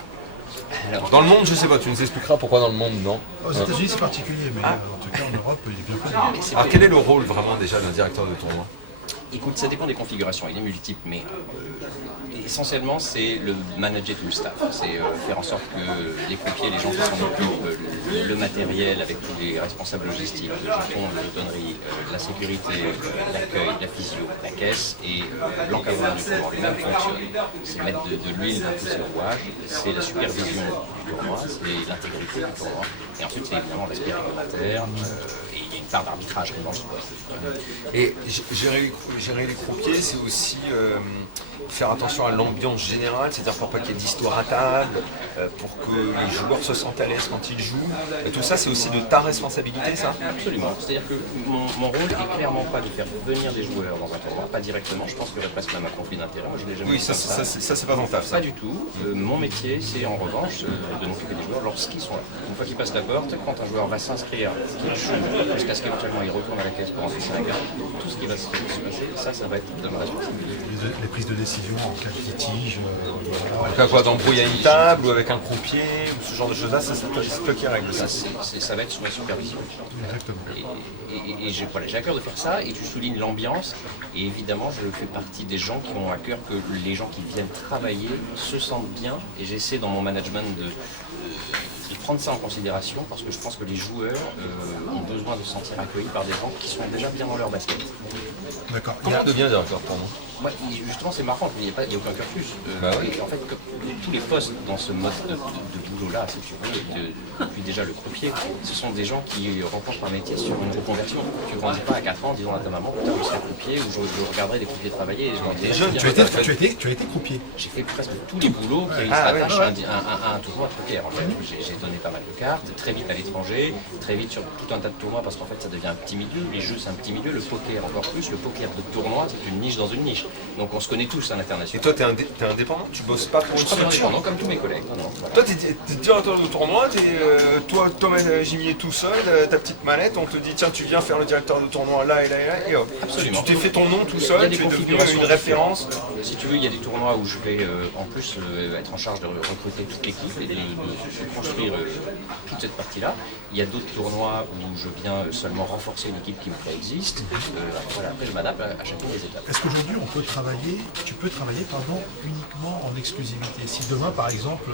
Dans le monde, je sais pas, tu nous expliqueras pourquoi dans le monde, non? Aux États-Unis, c'est particulier, mais en tout cas en Europe, il est bien connu. Alors quel est le rôle vraiment déjà d'un directeur de tournoi? Écoute, ça dépend des configurations, il est multiple, mais essentiellement c'est le manager tout le staff, c'est faire en sorte que les croupiers, les gens qui s'en occupent, le matériel avec tous les responsables logistiques, le jetons, le donnerie, la sécurité, l'accueil, la physio, la caisse et l'encadrement du tournoi lui-même fonctionne. C'est mettre de l'huile dans tous ces rouages, c'est la supervision du tournoi, c'est l'intégrité du tournoi, et ensuite c'est évidemment l'aspect réglementaire, et il y a une part d'arbitrage dans le sport. Et gérer les croupiers, c'est aussi faire attention à l'ambiance générale, c'est-à-dire pour pas qu'il y ait d'histoire à table, pour que les joueurs se sentent à l'aise quand ils jouent. Et tout ça, c'est aussi de ta responsabilité, ça? Absolument. C'est-à-dire que mon rôle n'est clairement pas de faire venir des joueurs dans un tournoi, pas directement. Je pense que je presque même un conflit d'intérêt. Moi, je l'ai jamais Oui, fait ça c'est pas ton taf, ça. Pas du tout. Mon métier, c'est en revanche de m'occuper des joueurs lorsqu'ils sont là. Une fois qu'ils passent la porte, quand un joueur va s'inscrire, qu'il joue, jusqu'à ce qu'éventuellement il retourne à la caisse pour encaisser un gain, tout ce qui va se passer, ça va être de ma responsabilité. Les prises de décision en cas de litige, En cas quoi, d'embrouille à une table ou avec un croupier ou ce genre de choses-là, ça c'est toi qui règle ça. Ça va être sous ma supervision. exactement. Et j'ai à cœur de faire ça, et tu soulignes l'ambiance, et évidemment je fais partie des gens qui ont à cœur que les gens qui viennent travailler se sentent bien, et j'essaie dans mon management de prendre ça en considération, parce que je pense que les joueurs ont besoin de se sentir accueillis par des gens qui sont déjà bien dans leur basket. D'accord. Comment on devient directeur de tournoi? Ouais, justement, c'est marrant, il n'y a aucun cursus. Bah oui. Et en fait, tous les postes dans ce mode de boulot-là, si tu veux, depuis déjà le croupier, ce sont des gens qui rencontrent un métier sur une reconversion. Tu ne grandis pas à 4 ans en disant à ta maman, putain, je serai croupier, ou je regarderai des croupiers travailler. Et je jeune, Tu as été croupier. J'ai fait presque tous les boulots qui se rattachent à un tournoi de poker. En fait. J'ai donné pas mal de cartes, très vite à l'étranger, très vite sur tout un tas de tournois, parce qu'en fait, ça devient un petit milieu. Les jeux, c'est un petit milieu, le poker encore plus. Le poker de tournoi, c'est une niche dans une niche. Donc on se connaît tous à Et l'international. toi, t'es indépendant? Tu bosses pas pour Je une suis pas structure? indépendant comme tous mes collègues. Non, voilà. Toi, t'es directeur de tournoi, toi, Thomas Gimier tout seul, ta petite mallette, on te dit tiens, tu viens faire le directeur de tournoi là et là et là, et hop. Absolument. Tu t'es fait ton nom tout Il y a seul, des tu es devenu configurations une référence. Si tu veux, il y a des tournois où je vais en plus être en charge de recruter toute l'équipe et de construire toute cette partie-là. Il y a d'autres tournois où je viens seulement renforcer une équipe qui me préexiste. Voilà, après, je m'adapte à chacune des étapes. Est-ce qu'aujourd'hui tu peux travailler uniquement en exclusivité? Si demain par exemple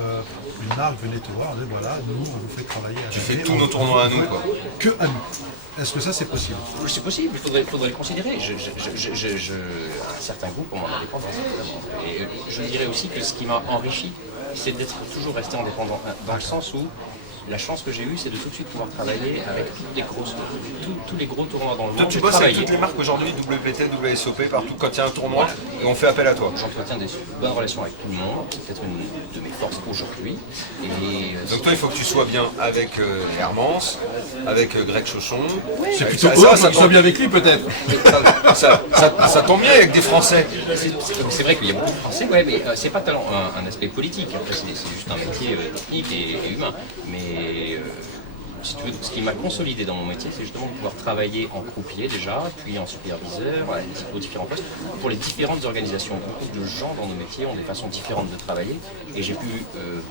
une marque venait te voir, on dit voilà, nous on vous fait travailler à Tu fais tous nos tournois à nous, quoi. Que à nous. Est-ce que ça c'est possible? C'est possible, il faudrait le considérer. Un certain goût pour mon indépendance, évidemment. Et je dirais aussi que ce qui m'a enrichi, c'est d'être toujours resté indépendant, dans le sens où la chance que j'ai eue, c'est de tout de suite pouvoir travailler avec tous les gros tournois dans le monde. Toi, tu J'ai bosses avec travaillé. toutes les marques aujourd'hui, WPT, WSOP, partout. Quand il y a un tournoi, et on fait appel à toi. J'entretiens des bonnes relations avec tout le monde, c'est peut-être une de mes forces aujourd'hui. Et Donc toi, il faut que tu sois bien avec Hermance, avec Greg Chauchon. C'est plutôt eux, ça tombe bien avec lui peut-être. ça tombe bien avec des Français. c'est vrai qu'il y a beaucoup de Français, ouais, mais c'est pas tellement un aspect politique. Après, c'est juste un métier technique et humain. Mais si tu veux, ce qui m'a consolidé dans mon métier, c'est justement de pouvoir travailler en croupier déjà, puis en superviseur, aux différents postes, pour les différentes organisations. Beaucoup de gens dans nos métiers ont des façons différentes de travailler, et j'ai pu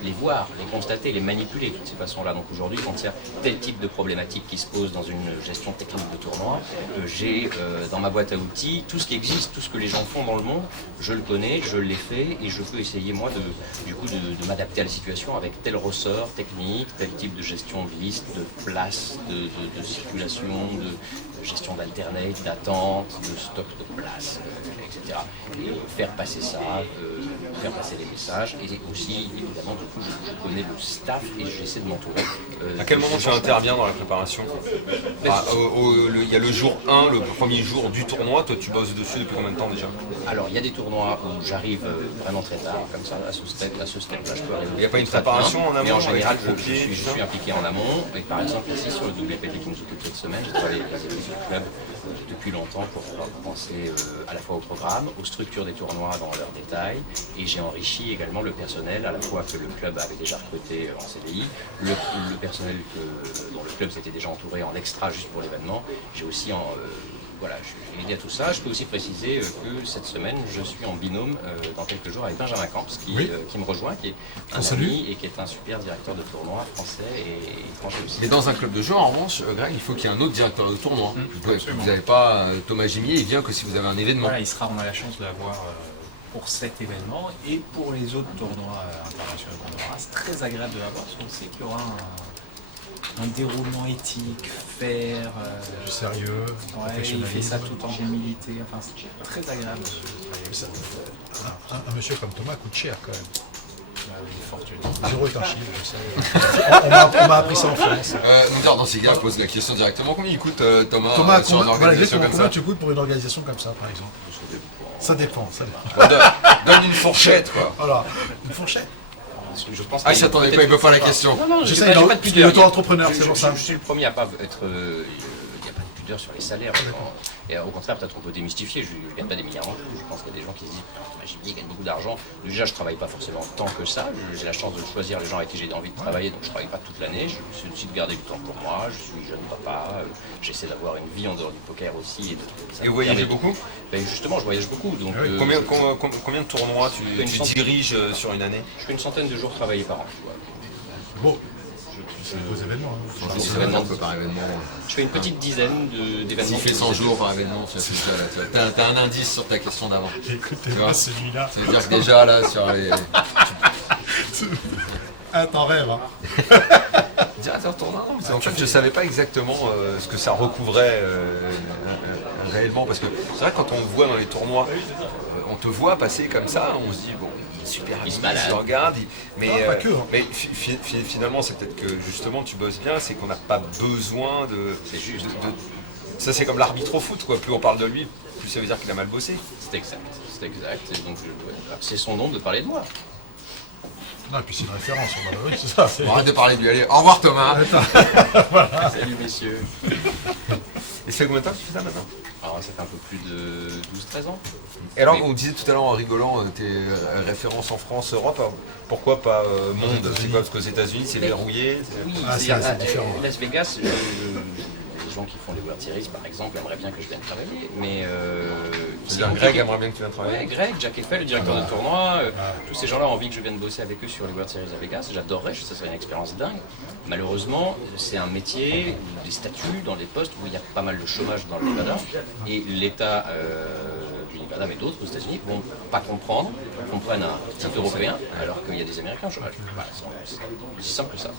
les voir, les constater, les manipuler de toutes ces façons-là. Donc aujourd'hui, quand il y a tel type de problématique qui se pose dans une gestion technique de tournoi, j'ai dans ma boîte à outils tout ce qui existe, tout ce que les gens font dans le monde, je le connais, je l'ai fait, et je peux essayer moi de m'adapter à la situation avec tel ressort technique, tel type de gestion de liste, de place, de circulation, de gestion d'alternate, d'attente, de stock de place, etc. Et faire passer ça, faire passer les messages, et aussi, évidemment, du coup, je connais le staff et j'essaie de m'entourer. À quel moment tu interviens dans la préparation? Il y a le jour 1, le premier jour du tournoi, toi tu bosses dessus depuis combien de temps déjà? Alors, il y a des tournois où j'arrive vraiment très tard, comme ça, à ce step-là, je peux arriver. Il n'y a pas une au stade préparation 1, en amont mais en avec général, les croupiers, je tout ça suis impliqué en amont. Et par par exemple, ici sur le WPT qui nous occupe cette semaine, j'ai travaillé avec les clubs depuis longtemps pour penser à la fois au programme, aux structures des tournois dans leurs détails, et j'ai enrichi également le personnel, à la fois que le club avait déjà recruté en CDI, le personnel dont le club s'était déjà entouré en extra juste pour l'événement. J'ai aussi voilà, j'ai aidé à tout ça. Je peux aussi préciser que cette semaine, je suis en binôme dans quelques jours avec Benjamin Camps, qui me rejoint, qui est un ami et qui est un super directeur de tournoi français et français aussi. Mais dans un club de jeu, en revanche, Greg, il faut qu'il y ait un autre directeur de tournoi. Vous n'avez pas Thomas Gimier, il vient que si vous avez un événement. Voilà, on a la chance de l'avoir pour cet événement et pour les autres tournois internationaux qu'on aura. C'est très agréable de l'avoir parce qu'on sait qu'il y aura un déroulement éthique, fair, Du sérieux, il professionnalisme. fait ça tout en humilité, enfin c'est très agréable. Un monsieur comme Thomas coûte cher quand même. Une fortune. 0 est un chiffre, je sais. On m'a appris ça en France. Dans ces cas, pose la question directement. Combien il coûte Thomas, Thomas, sur une voilà, organisation comme combien ça? tu coûtes pour une organisation comme ça, par exemple? Ça dépend. Bon, donne une fourchette, quoi. Voilà, une fourchette. Je pense Ah, je t'attendais pas, il veut pas la question. Non, Je j'ai sais, pas de parce qu'il est pudeur. auto-entrepreneur, c'est pour ça. Je suis le premier à pas être. Il n'y a pas de pudeur sur les salaires. Et au contraire, peut-être on peut démystifier. Je ne gagne pas des milliards non plus. Je pense qu'il y a des gens qui se disent Jimmy gagne beaucoup d'argent. Déjà, je ne travaille pas forcément tant que ça. J'ai la chance de choisir les gens avec qui j'ai envie de travailler, donc je ne travaille pas toute l'année. Je suis aussi de garder du temps pour moi. Je suis jeune papa. J'essaie d'avoir une vie en dehors du poker aussi. Et vous voyagez beaucoup? Ben justement, je voyage beaucoup. Donc, Combien de tournois tu diriges sur une année? je fais une centaine de jours travaillés par an. Bon, c'est des beaux événements. Par événement. Je fais une petite dizaine d'événements. S'il fait 100 jours par événement, t'as un indice sur ta question d'avant. Écoutez-moi celui-là. Ça veut dire que déjà là, sur les. Ah, t'en rêves, hein. Directeur tournoi, non, en fait, je ne savais pas exactement ce que ça recouvrait réellement. Parce que c'est vrai que quand on voit dans les tournois, on te voit passer comme ça, on se dit, bon, il est super Il se habillé, balade. il se regarde. Mais, pas que, hein. mais finalement, c'est peut-être que justement tu bosses bien, c'est qu'on n'a pas besoin de. C'est juste. Ça, c'est comme l'arbitre au foot, quoi. Plus on parle de lui, plus ça veut dire qu'il a mal bossé. C'est exact. Et donc, c'est son nom de parler de moi. Non, et puis c'est une référence, on va le c'est ça. On arrête de parler de lui. Allez, au revoir Thomas. Salut messieurs. Et ça fait combien de temps que tu fais ça maintenant? Alors, ça fait un peu plus de 12-13 ans. Et alors, Oui. on disait tout à l'heure en rigolant, tes références en France, Europe, alors, pourquoi pas monde? C'est quoi? Parce qu'aux États-Unis, c'est verrouillé. Oui, Ah, c'est-à-dire, c'est différent. Las Vegas, les gens qui font les World Series, par exemple, aimeraient bien que je vienne travailler, mais C'est-à-dire Greg aimerait bien que tu viennes travailler. Ouais, Greg, Jack Eiffel, le directeur de tournoi, tous ces gens-là ont envie que je vienne bosser avec eux sur les World Series à Vegas. J'adorerais, ça serait une expérience dingue. Malheureusement, c'est un métier, des statuts dans des postes où il y a pas mal de chômage dans le Nevada. Et l'État du Nevada, mais d'autres aux États-Unis, vont pas comprendre, comprennent un type européen, alors qu'il y a des Américains au chômage. Voilà, c'est aussi simple que ça.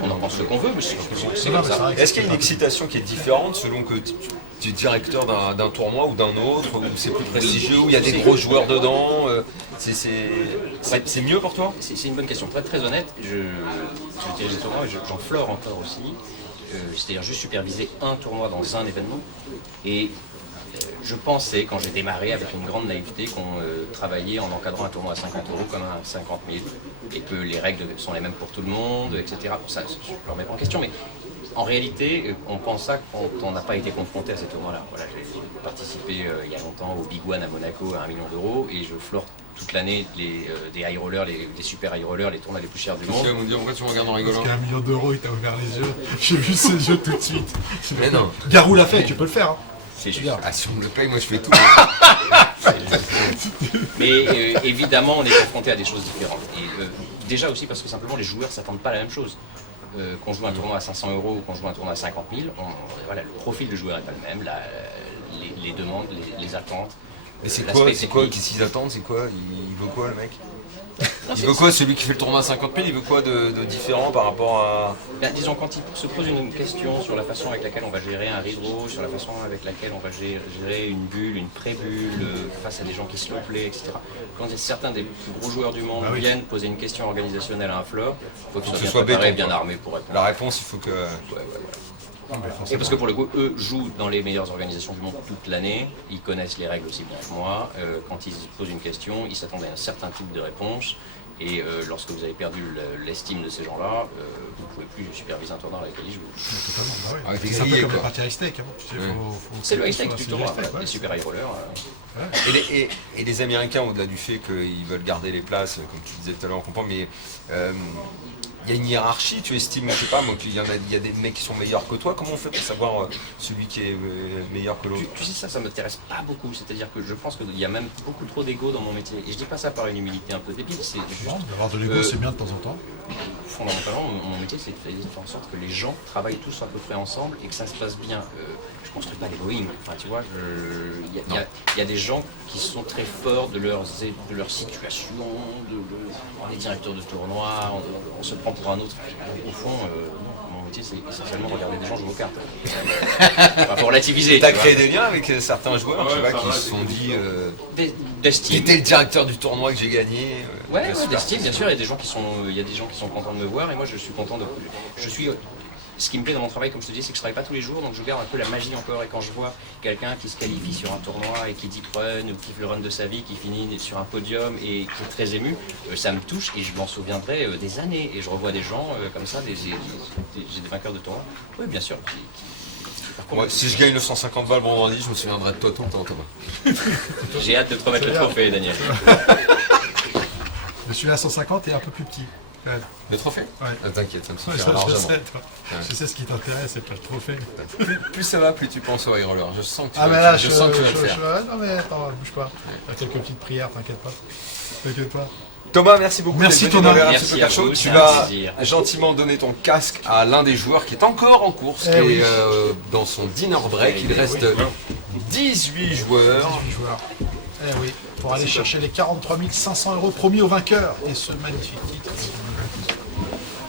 On en pense ce qu'on veut, mais c'est comme ça. Est-ce qu'il y a une excitation qui est différente selon que tu es directeur d'un tournoi ou d'un autre, où c'est plus prestigieux, où il y a des gros joueurs dedans c'est mieux pour toi? C'est une bonne question. Pour être très honnête, je dirige des tournois et j'en flore encore aussi. C'est-à-dire, je supervisais un tournoi dans un événement. Et je pensais, quand j'ai démarré avec une grande naïveté, qu'on travaillait en encadrant un tournoi à 50 € comme à 50 000 et que les règles sont les mêmes pour tout le monde, etc. Ça, je ne le remets pas en question, mais en réalité, on pense ça quand on n'a pas été confronté à ces tournois-là. Voilà, j'ai participé il y a longtemps au Big One à Monaco à 1 million d'euros et je flore toute l'année des high rollers, des super high rollers, les tournois les plus chers du monde. Tu vas me dire pourquoi tu me regardes en Parce rigolant? qu'à 1 million d'euros, il t'a ouvert les yeux. J'ai vu ses yeux tout de suite. Mais non. Garou l'a fait, tu peux le faire. Hein. C'est juste. Ah, si on me le paye, moi je fais tout. Mais évidemment, on est confronté à des choses différentes. Et déjà aussi parce que simplement les joueurs ne s'attendent pas à la même chose. Qu'on joue un tournoi à 500 € ou qu'on joue un tournoi à 50 000, voilà, le profil du joueur n'est pas le même, les demandes, les attentes. Mais c'est l'aspect quoi technique. qu'est-ce qu'ils attendent? C'est quoi? Il veut quoi le mec? Il veut quoi celui qui fait le tournoi à 50 000? Il veut quoi de différent par rapport à... Ben, disons, quand il se pose une question sur la façon avec laquelle on va gérer un redraw, sur la façon avec laquelle on va gérer une bulle, une pré-bulle, face à des gens qui se plaît, etc. Quand certains des plus gros joueurs du monde viennent poser une question organisationnelle à un floor, il faut que ce soit bien préparé, bien armé pour répondre. La réponse, il faut que... Et parce que pour le coup, eux jouent dans les meilleures organisations du monde toute l'année, ils connaissent les règles aussi bien que moi. Quand ils posent une question, ils s'attendent à un certain type de réponse. Et lorsque vous avez perdu l'estime de ces gens-là, vous ne pouvez plus superviser un tournoi avec lequel ils jouent. Totalement, bah oui. Ouais, t'es C'est un peu grillé, comme quoi. les parties high stake. Hein. Tu sais, C'est le high stake faut- du c'est tournoi, high stake, voilà. Les super high rollers. Et les Américains, au-delà du fait qu'ils veulent garder les places, comme tu disais tout à l'heure, on comprend, mais il y a une hiérarchie, tu estimes, je sais pas, moi, il y a des mecs qui sont meilleurs que toi, comment on fait pour savoir celui qui est meilleur que l'autre? Tu sais, ça m'intéresse pas beaucoup. C'est-à-dire que je pense qu'il y a même beaucoup trop d'ego dans mon métier. Et je dis pas ça par une humilité un peu débile, c'est juste Non, d'avoir de l'ego, c'est bien de temps en temps. fondamentalement, mon métier, c'est de faire en sorte que les gens travaillent tous à peu près ensemble et que ça se passe bien. Je construis pas des Boeing. Enfin, tu vois, il y a des gens qui sont très forts de leur situation, on est directeur de tournoi, on se prend pour un autre. Au fond, mon métier, c'est essentiellement regarder des gens jouer aux cartes. Enfin, faut relativiser. T'as tu vois. créé des liens avec certains joueurs, je sais pas, qui se sont dit D'estime. t'étais le directeur du tournoi que j'ai gagné. Ouais, super. d'estime, bien sûr. Il y a des gens qui sont contents de me voir et moi je suis content de. Ce qui me plaît dans mon travail, comme je te dis, c'est que je travaille pas tous les jours, donc je garde un peu la magie encore. Et quand je vois quelqu'un qui se qualifie sur un tournoi et qui dit run ou kiffe le run de sa vie, qui finit sur un podium et qui est très ému, ça me touche et je m'en souviendrai des années. Et je revois des gens comme ça, j'ai des vainqueurs de tournoi. Oui, bien sûr. Par contre, Moi, si je gagne le 150 balles vendredi, je me souviendrai de toi tout le temps, Thomas. j'ai hâte de te remettre le trophée, Daniel. Je suis à 150 et un peu plus petit. Ouais. Le trophée? Ouais. Ah, t'inquiète, ça me Ouais, suffira je largement. sais, toi. Je sais ce qui t'intéresse, c'est pas le trophée. Plus ça va, plus tu penses au high roller. Je sens que tu Ah, mais vas, là, je sens que tu vas le faire. ouais, non, mais attends, bouge pas. Il y a quelques petites prières, t'inquiète pas. T'inquiète pas. Thomas, merci beaucoup. Merci, d'être venu Thomas. dans le Merci Super à Show. vous, Tu c'est un vas plaisir. gentiment donner ton casque à l'un des joueurs qui est encore en course, qui oui. est dans son dinner break. Il reste 18 joueurs. 18 joueurs. Eh oui, pour aller chercher les 43 500 € promis au vainqueur et ce magnifique titre.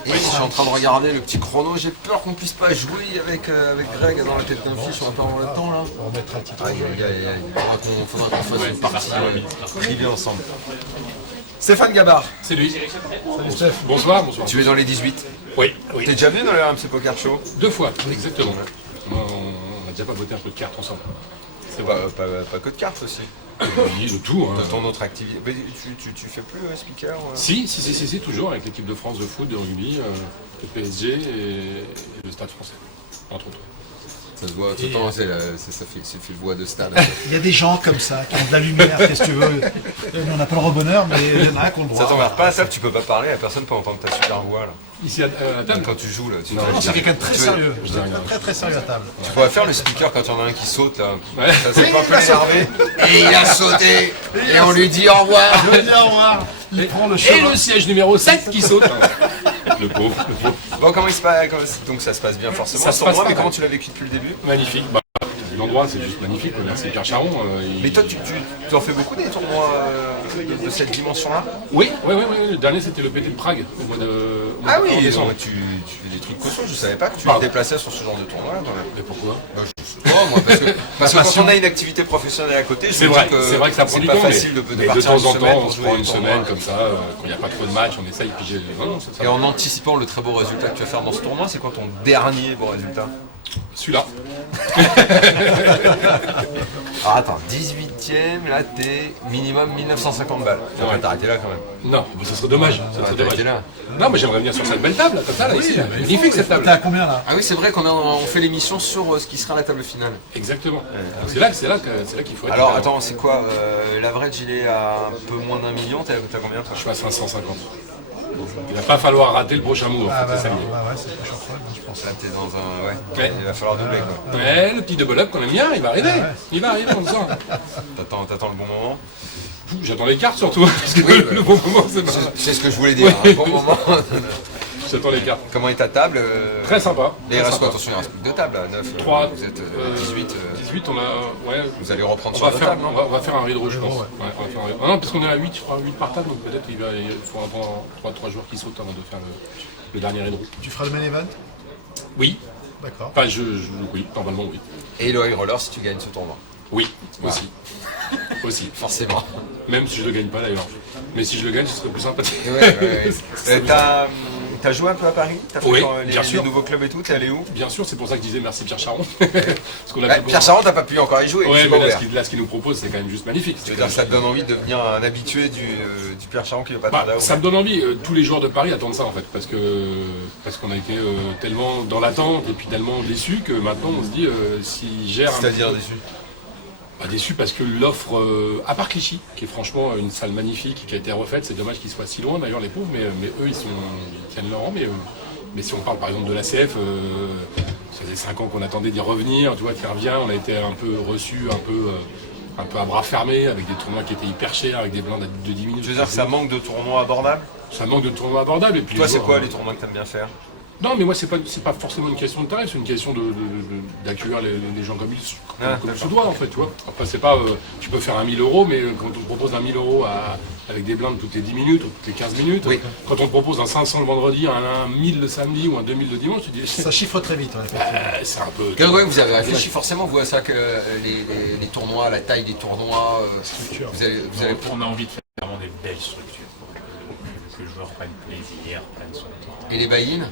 Et je suis en train de regarder le petit chrono. J'ai peur qu'on puisse pas jouer avec Greg dans la tête d'un fiche. On va pas avoir le temps là. On remettra le titre. Aïe, aïe, aïe, aïe. Faudra qu'on fasse une partie privée ensemble. Stéphane Gabard, C'est lui. Salut Steph. Bonsoir, bonsoir. tu es dans les 18. Oui, oui. T'es déjà venu dans le RMC Poker Show? 2 fois, exactement. On a déjà pas voté un peu de cartes ensemble. C'est vrai. Pas que de cartes aussi. Oui, de tout. Hein. De ton autre activité. Mais tu fais plus speaker Si, toujours, avec l'équipe de France de foot, de rugby, le PSG et le Stade français, entre autres. Ça se voit tout le temps, ça fait voix de stade. Il y a des gens comme ça qui ont de la lumière, qu'est-ce que tu veux. Nous, on n'a pas le rebonheur, mais il y en a qui ont le droit. Ça t'emmerde pas à table, tu peux pas parler, la personne peut entendre ta super voix là. Ici à table. Quand tu joues là, tu Non, vas Non, c'est dire- quelqu'un de très tu- sérieux. je dis rien. Très très sérieux à table. Tu pourrais faire le speaker quand il y en a un qui saute là. Ouais. Ça c'est pas un peu énervé. Et il a sauté et on lui dit au revoir. Je dis au revoir. Il prend le Et chemin. le siège numéro 7 qui saute. Le pauvre. Bon, comment il se passe donc ça se passe bien forcément. Ça se Sans passe moi, pas mais mal. comment tu l'as vécu depuis le début? Magnifique. Bah, l'endroit, c'est juste magnifique. Merci Pierre Charon. Mais toi, tu en fais beaucoup des tournois de cette dimension-là? Oui. Le dernier, c'était le PT de Prague. Au mois de Ah en oui, décembre. tu fais des trucs costauds, je savais pas que tu Ah. te déplaçais sur ce genre de tournoi là quand même. Mais pourquoi Moi, parce que quand on a une activité professionnelle à côté, je C'est me vrai, dis que c'est vrai que ça prend c'est du pas temps, facile de mais de partir temps une en semaine temps, pour on se jouer prend des une tournois. semaine comme ça, quand il n'y a pas trop de matchs, on essaye, puis non, c'est ça. Et en anticipant le très beau résultat que tu vas faire dans ce tournoi, c'est quoi ton dernier beau résultat? Celui-là. Alors attends, 18ème, là t'es minimum 1950 balles. Tu vas Ouais. pas t'arrêter là quand même. Non, mais ça serait dommage. Ça Tu serait vas dommage. t'arrêter là. Non, mais j'aimerais venir sur cette belle table, comme ça, là, ici. mais il Magnifique faut, cette table. T'es à combien là? Ah oui, c'est vrai on fait l'émission sur ce qui sera la table finale. Exactement. C'est là qu'il faut être. Alors attends, c'est quoi l'average il est à un peu moins d'1 million, t'as combien toi? Je suis à 550. Il va pas falloir rater le prochain move, en Ah fait, bah, c'est ça l'idée. ouais, c'est pas chaud, je pense. Là t'es dans un... Ouais, Ouais. il va falloir doubler quoi. Ouais, le petit double up qu'on aime bien, il va arriver. Il va arriver, on le sent. T'attends le bon moment. J'attends les cartes surtout, parce que Oui, le bon moment, c'est C'est ce que je voulais dire, un bon moment. J'attends les cartes. Comment est ta table Très sympa. Et il très reste quoi? sympa. Attention, il reste plus que 2 tables là, 9. 3, Vous êtes 18. 18, on a. Ouais. Vous allez reprendre On sur va, 2 faire, tables, non? on va faire un redraw, je pense. Ouais. Ouais, on va faire un redraw. Ah non, parce qu'on est à 8, je crois, 8 par table, donc peut-être il faut attendre 3 joueurs qui sautent avant de faire le dernier redraw. Tu feras le main event? Oui, D'accord. enfin, oui, normalement oui. Et le high roller si tu gagnes ce tournoi. Oui, aussi. Aussi, Forcément. même si je le gagne pas d'ailleurs. Mais si je le gagne, ce serait plus sympathique. Ouais. T'as T'as joué un peu à Paris? T'as fait Oui, les, bien sûr. les nouveaux clubs et tout? T'es allé où? Bien sûr, c'est pour ça que je disais merci Pierre Charon. Parce qu'on a Pierre Charon, t'as pas pu encore y jouer. Ouais, c'est mais pas ouvert. là, ce qu'il nous propose, c'est quand même juste magnifique. Tu veux dire, ça te donne envie de devenir un habitué du Pierre Charon qui veut pas tarder à Ça me ouvrir. donne envie. Tous les joueurs de Paris attendent ça en fait, parce qu'on a été tellement dans l'attente et puis tellement déçus que maintenant on se dit s'ils gèrent. C'est-à-dire déçu. Pas déçu parce que l'offre, à part Clichy, qui est franchement une salle magnifique qui a été refaite, c'est dommage qu'ils soient si loin d'ailleurs les pauvres, mais eux ils tiennent leur rang. Mais si on parle par exemple de l'ACF, ça faisait 5 ans qu'on attendait d'y revenir, tu vois, qui revient, on a été un peu reçus, un peu à bras fermés, avec des tournois qui étaient hyper chers, avec des blindes de 10 minutes. Tu veux dire que ça manque de tournois abordables? Ça manque de tournois abordables. Et puis Toi, c'est quoi les tournois que t'aimes bien faire? Non, mais moi, c'est pas forcément une question de tarif, c'est une question d'accueillir les gens comme il se doit, en fait, tu vois. Après, c'est pas, tu peux faire un 1000 €, mais quand on te propose un 1000 € avec des blindes toutes les 10 minutes ou toutes les 15 minutes, Oui. quand on te propose un 500 le vendredi, un 1000 le samedi ou un 2000 le dimanche, tu dis, Ça chiffre très vite. Ouais. c'est un peu... Ouais, vous avez réfléchi forcément, vous, à ça, que les tournois, la taille des tournois, vous avez On a envie de faire vraiment des belles structures pour que le joueur prenne plaisir, prenne son temps. Et les buy-in?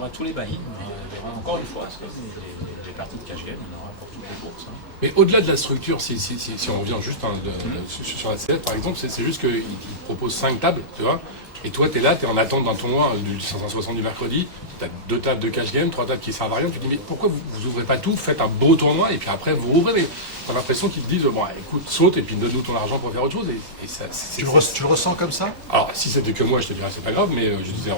On a tous les buy-in, encore une fois, c'est les parties de cash game, on aura pour toutes les courses. Hein. Mais au-delà de la structure, si on revient juste sur la CF par exemple, c'est juste qu'il propose 5 tables, tu vois, et toi tu es là, tu es en attente d'un tournoi du 560 du mercredi, tu as 2 tables de cash game, 3 tables qui servent à rien, tu te dis mais pourquoi vous ouvrez pas tout, faites un beau tournoi et puis après vous ouvrez, mais tu as l'impression qu'ils te disent bon écoute saute et puis donne-nous ton argent pour faire autre chose. Et ça, Tu le ressens comme ça? Alors si c'était que moi je te dirais c'est pas grave, mais je disais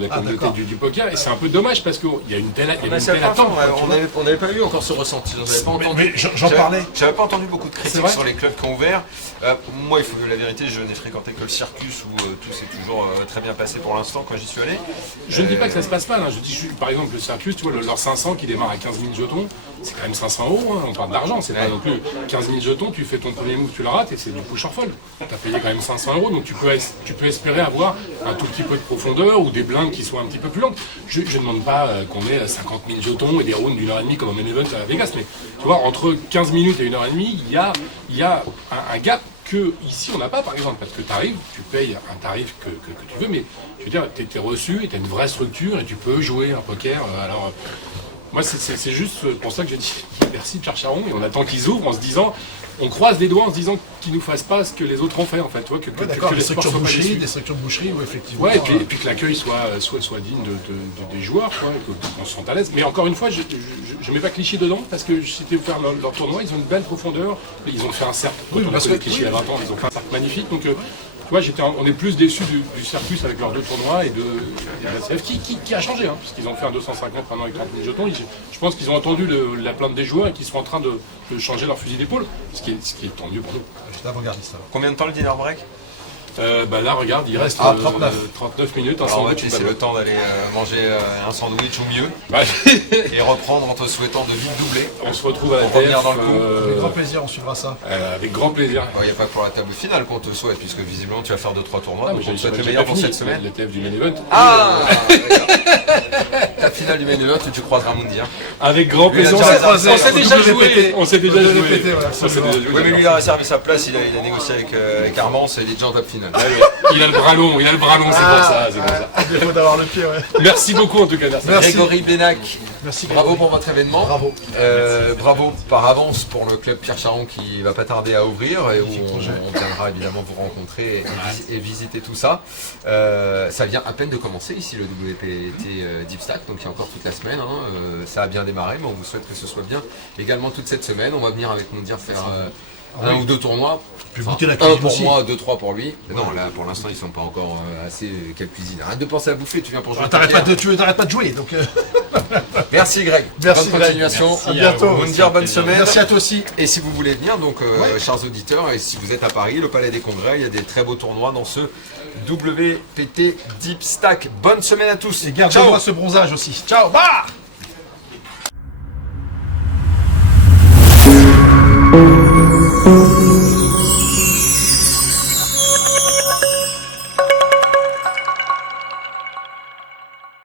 la communauté d'accord. du poker, et c'est un peu dommage parce qu'il y a une telle Mais c'est attente. important, quoi, tu vois. on n'avait pas eu encore ce ressenti. J'avais pas entendu. Mais j'en parlais. J'avais pas entendu beaucoup de C'est critiques vrai sur les clubs qui ont ouvert. Moi, il faut que la vérité, je n'ai fréquenté que le Circus où tout s'est toujours très bien passé pour l'instant quand j'y suis allé. Je ne dis pas que ça se passe mal, hein. Je dis par exemple le Circus, tu vois, leur 500 qui démarre à 15 000 jetons, c'est quand même 500 €, hein. On parle d'argent, c'est pas non plus 15 000 jetons, tu fais ton premier move, tu le rates et c'est du push or fold. Tu as payé quand même 500 €, donc tu peux espérer avoir un tout petit peu de profondeur ou des blindes qui soient un petit peu plus longues. Je ne demande pas qu'on ait 50 000 jetons et des rounds d'une heure et demie comme au main event à Vegas, mais tu vois, entre 15 minutes et 1h30, il y a un gap que ici on n'a pas par exemple, parce que tu arrives, tu payes un tarif que tu veux, mais je veux dire, tu es reçu et tu as une vraie structure et tu peux jouer un poker. Alors moi c'est juste pour ça que j'ai dit merci Pierre Charon, et on attend qu'ils ouvrent en se disant, on croise les doigts en se disant qu'ils nous fassent pas ce que les autres ont fait en fait, tu vois, que D'accord, les des sports structures soient pas boucherie, déçus. des structures de boucherie, où effectivement. Ouais, et puis que l'accueil soit digne des joueurs, quoi, qu'on se sente à l'aise. Mais encore une fois, je mets pas Clichy dedans, parce que c'était faire leur tournoi, ils ont une belle profondeur, ils ont fait un cercle. Oui, Quand on a parce connu que- Clichy il y a 20 ans, ils ont fait un cercle magnifique. Donc, tu vois, on est plus déçus du Circus avec leurs 2 tournois et de la CF qui a changé, hein, puisqu'ils ont fait un 250 maintenant avec 30 000 jetons. Je pense qu'ils ont entendu la plainte des joueurs et qu'ils sont en train de changer leur fusil d'épaule, ce qui est tant mieux pour nous. J'étais avant-gardiste. ça va. Combien de temps le dinner break? Là, regarde, il reste 39 minutes. Alors on va sandwich, te laisser bah, le temps d'aller manger un sandwich ou mieux bah, et reprendre en te souhaitant de vite doubler. on se retrouve à la Pour revenir TF, dans le coup. Avec grand plaisir, on suivra ça. avec grand plaisir. Il n'y a pas que pour la table finale qu'on te souhaite, puisque visiblement tu vas faire 2-3 tournois, Ah, donc mais on te souhaite j'ai le meilleur pas pour fini. cette semaine. La TF du main event. Ah d'accord. La finale du main event où tu croiseras Mundi. Hein. Avec grand Lui, il a plaisir. déjà réservé. On s'est déjà joué. On s'est déjà joué. répété, voilà, On s'est déjà joué. Oui, mais lui il a réservé sa place, il a négocié avec Armance et il est déjà en table finale. Il a le bras long, c'est pour ça. C'est pour ça. À défaut d'avoir le pied, ouais. Merci beaucoup en tout cas. Merci. Grégory Benac, Merci. bravo Grégory. pour votre événement. Bravo. Bravo par avance pour le club Pierre Charon qui va pas tarder à ouvrir et où on viendra évidemment vous rencontrer et visiter tout ça. Ça vient à peine de commencer ici le WPT Deep Stack, donc il y a encore toute la semaine. Hein. Ça a bien démarré, mais on vous souhaite que ce soit bien également toute cette semaine. On va venir avec nous dire faire un ou 2 tournois. Puis Enfin, goûter la un cuisine pour aussi. moi, 2-3 pour lui. Non, là pour l'instant ils sont pas encore assez quelle cuisine. Arrête de penser à bouffer, tu viens pour jouer. T'arrêtes pas de jouer, donc Merci Greg. Merci, Bonne Greg. continuation. Merci, à bientôt. Bonne dire bonne semaine. merci à toi aussi. Et si vous voulez venir, donc chers auditeurs, et si vous êtes à Paris, le Palais des Congrès, il y a des très beaux tournois dans ce WPT Deep Stack. Bonne semaine à tous. Et gardez-moi ce bronzage aussi. Ciao, bah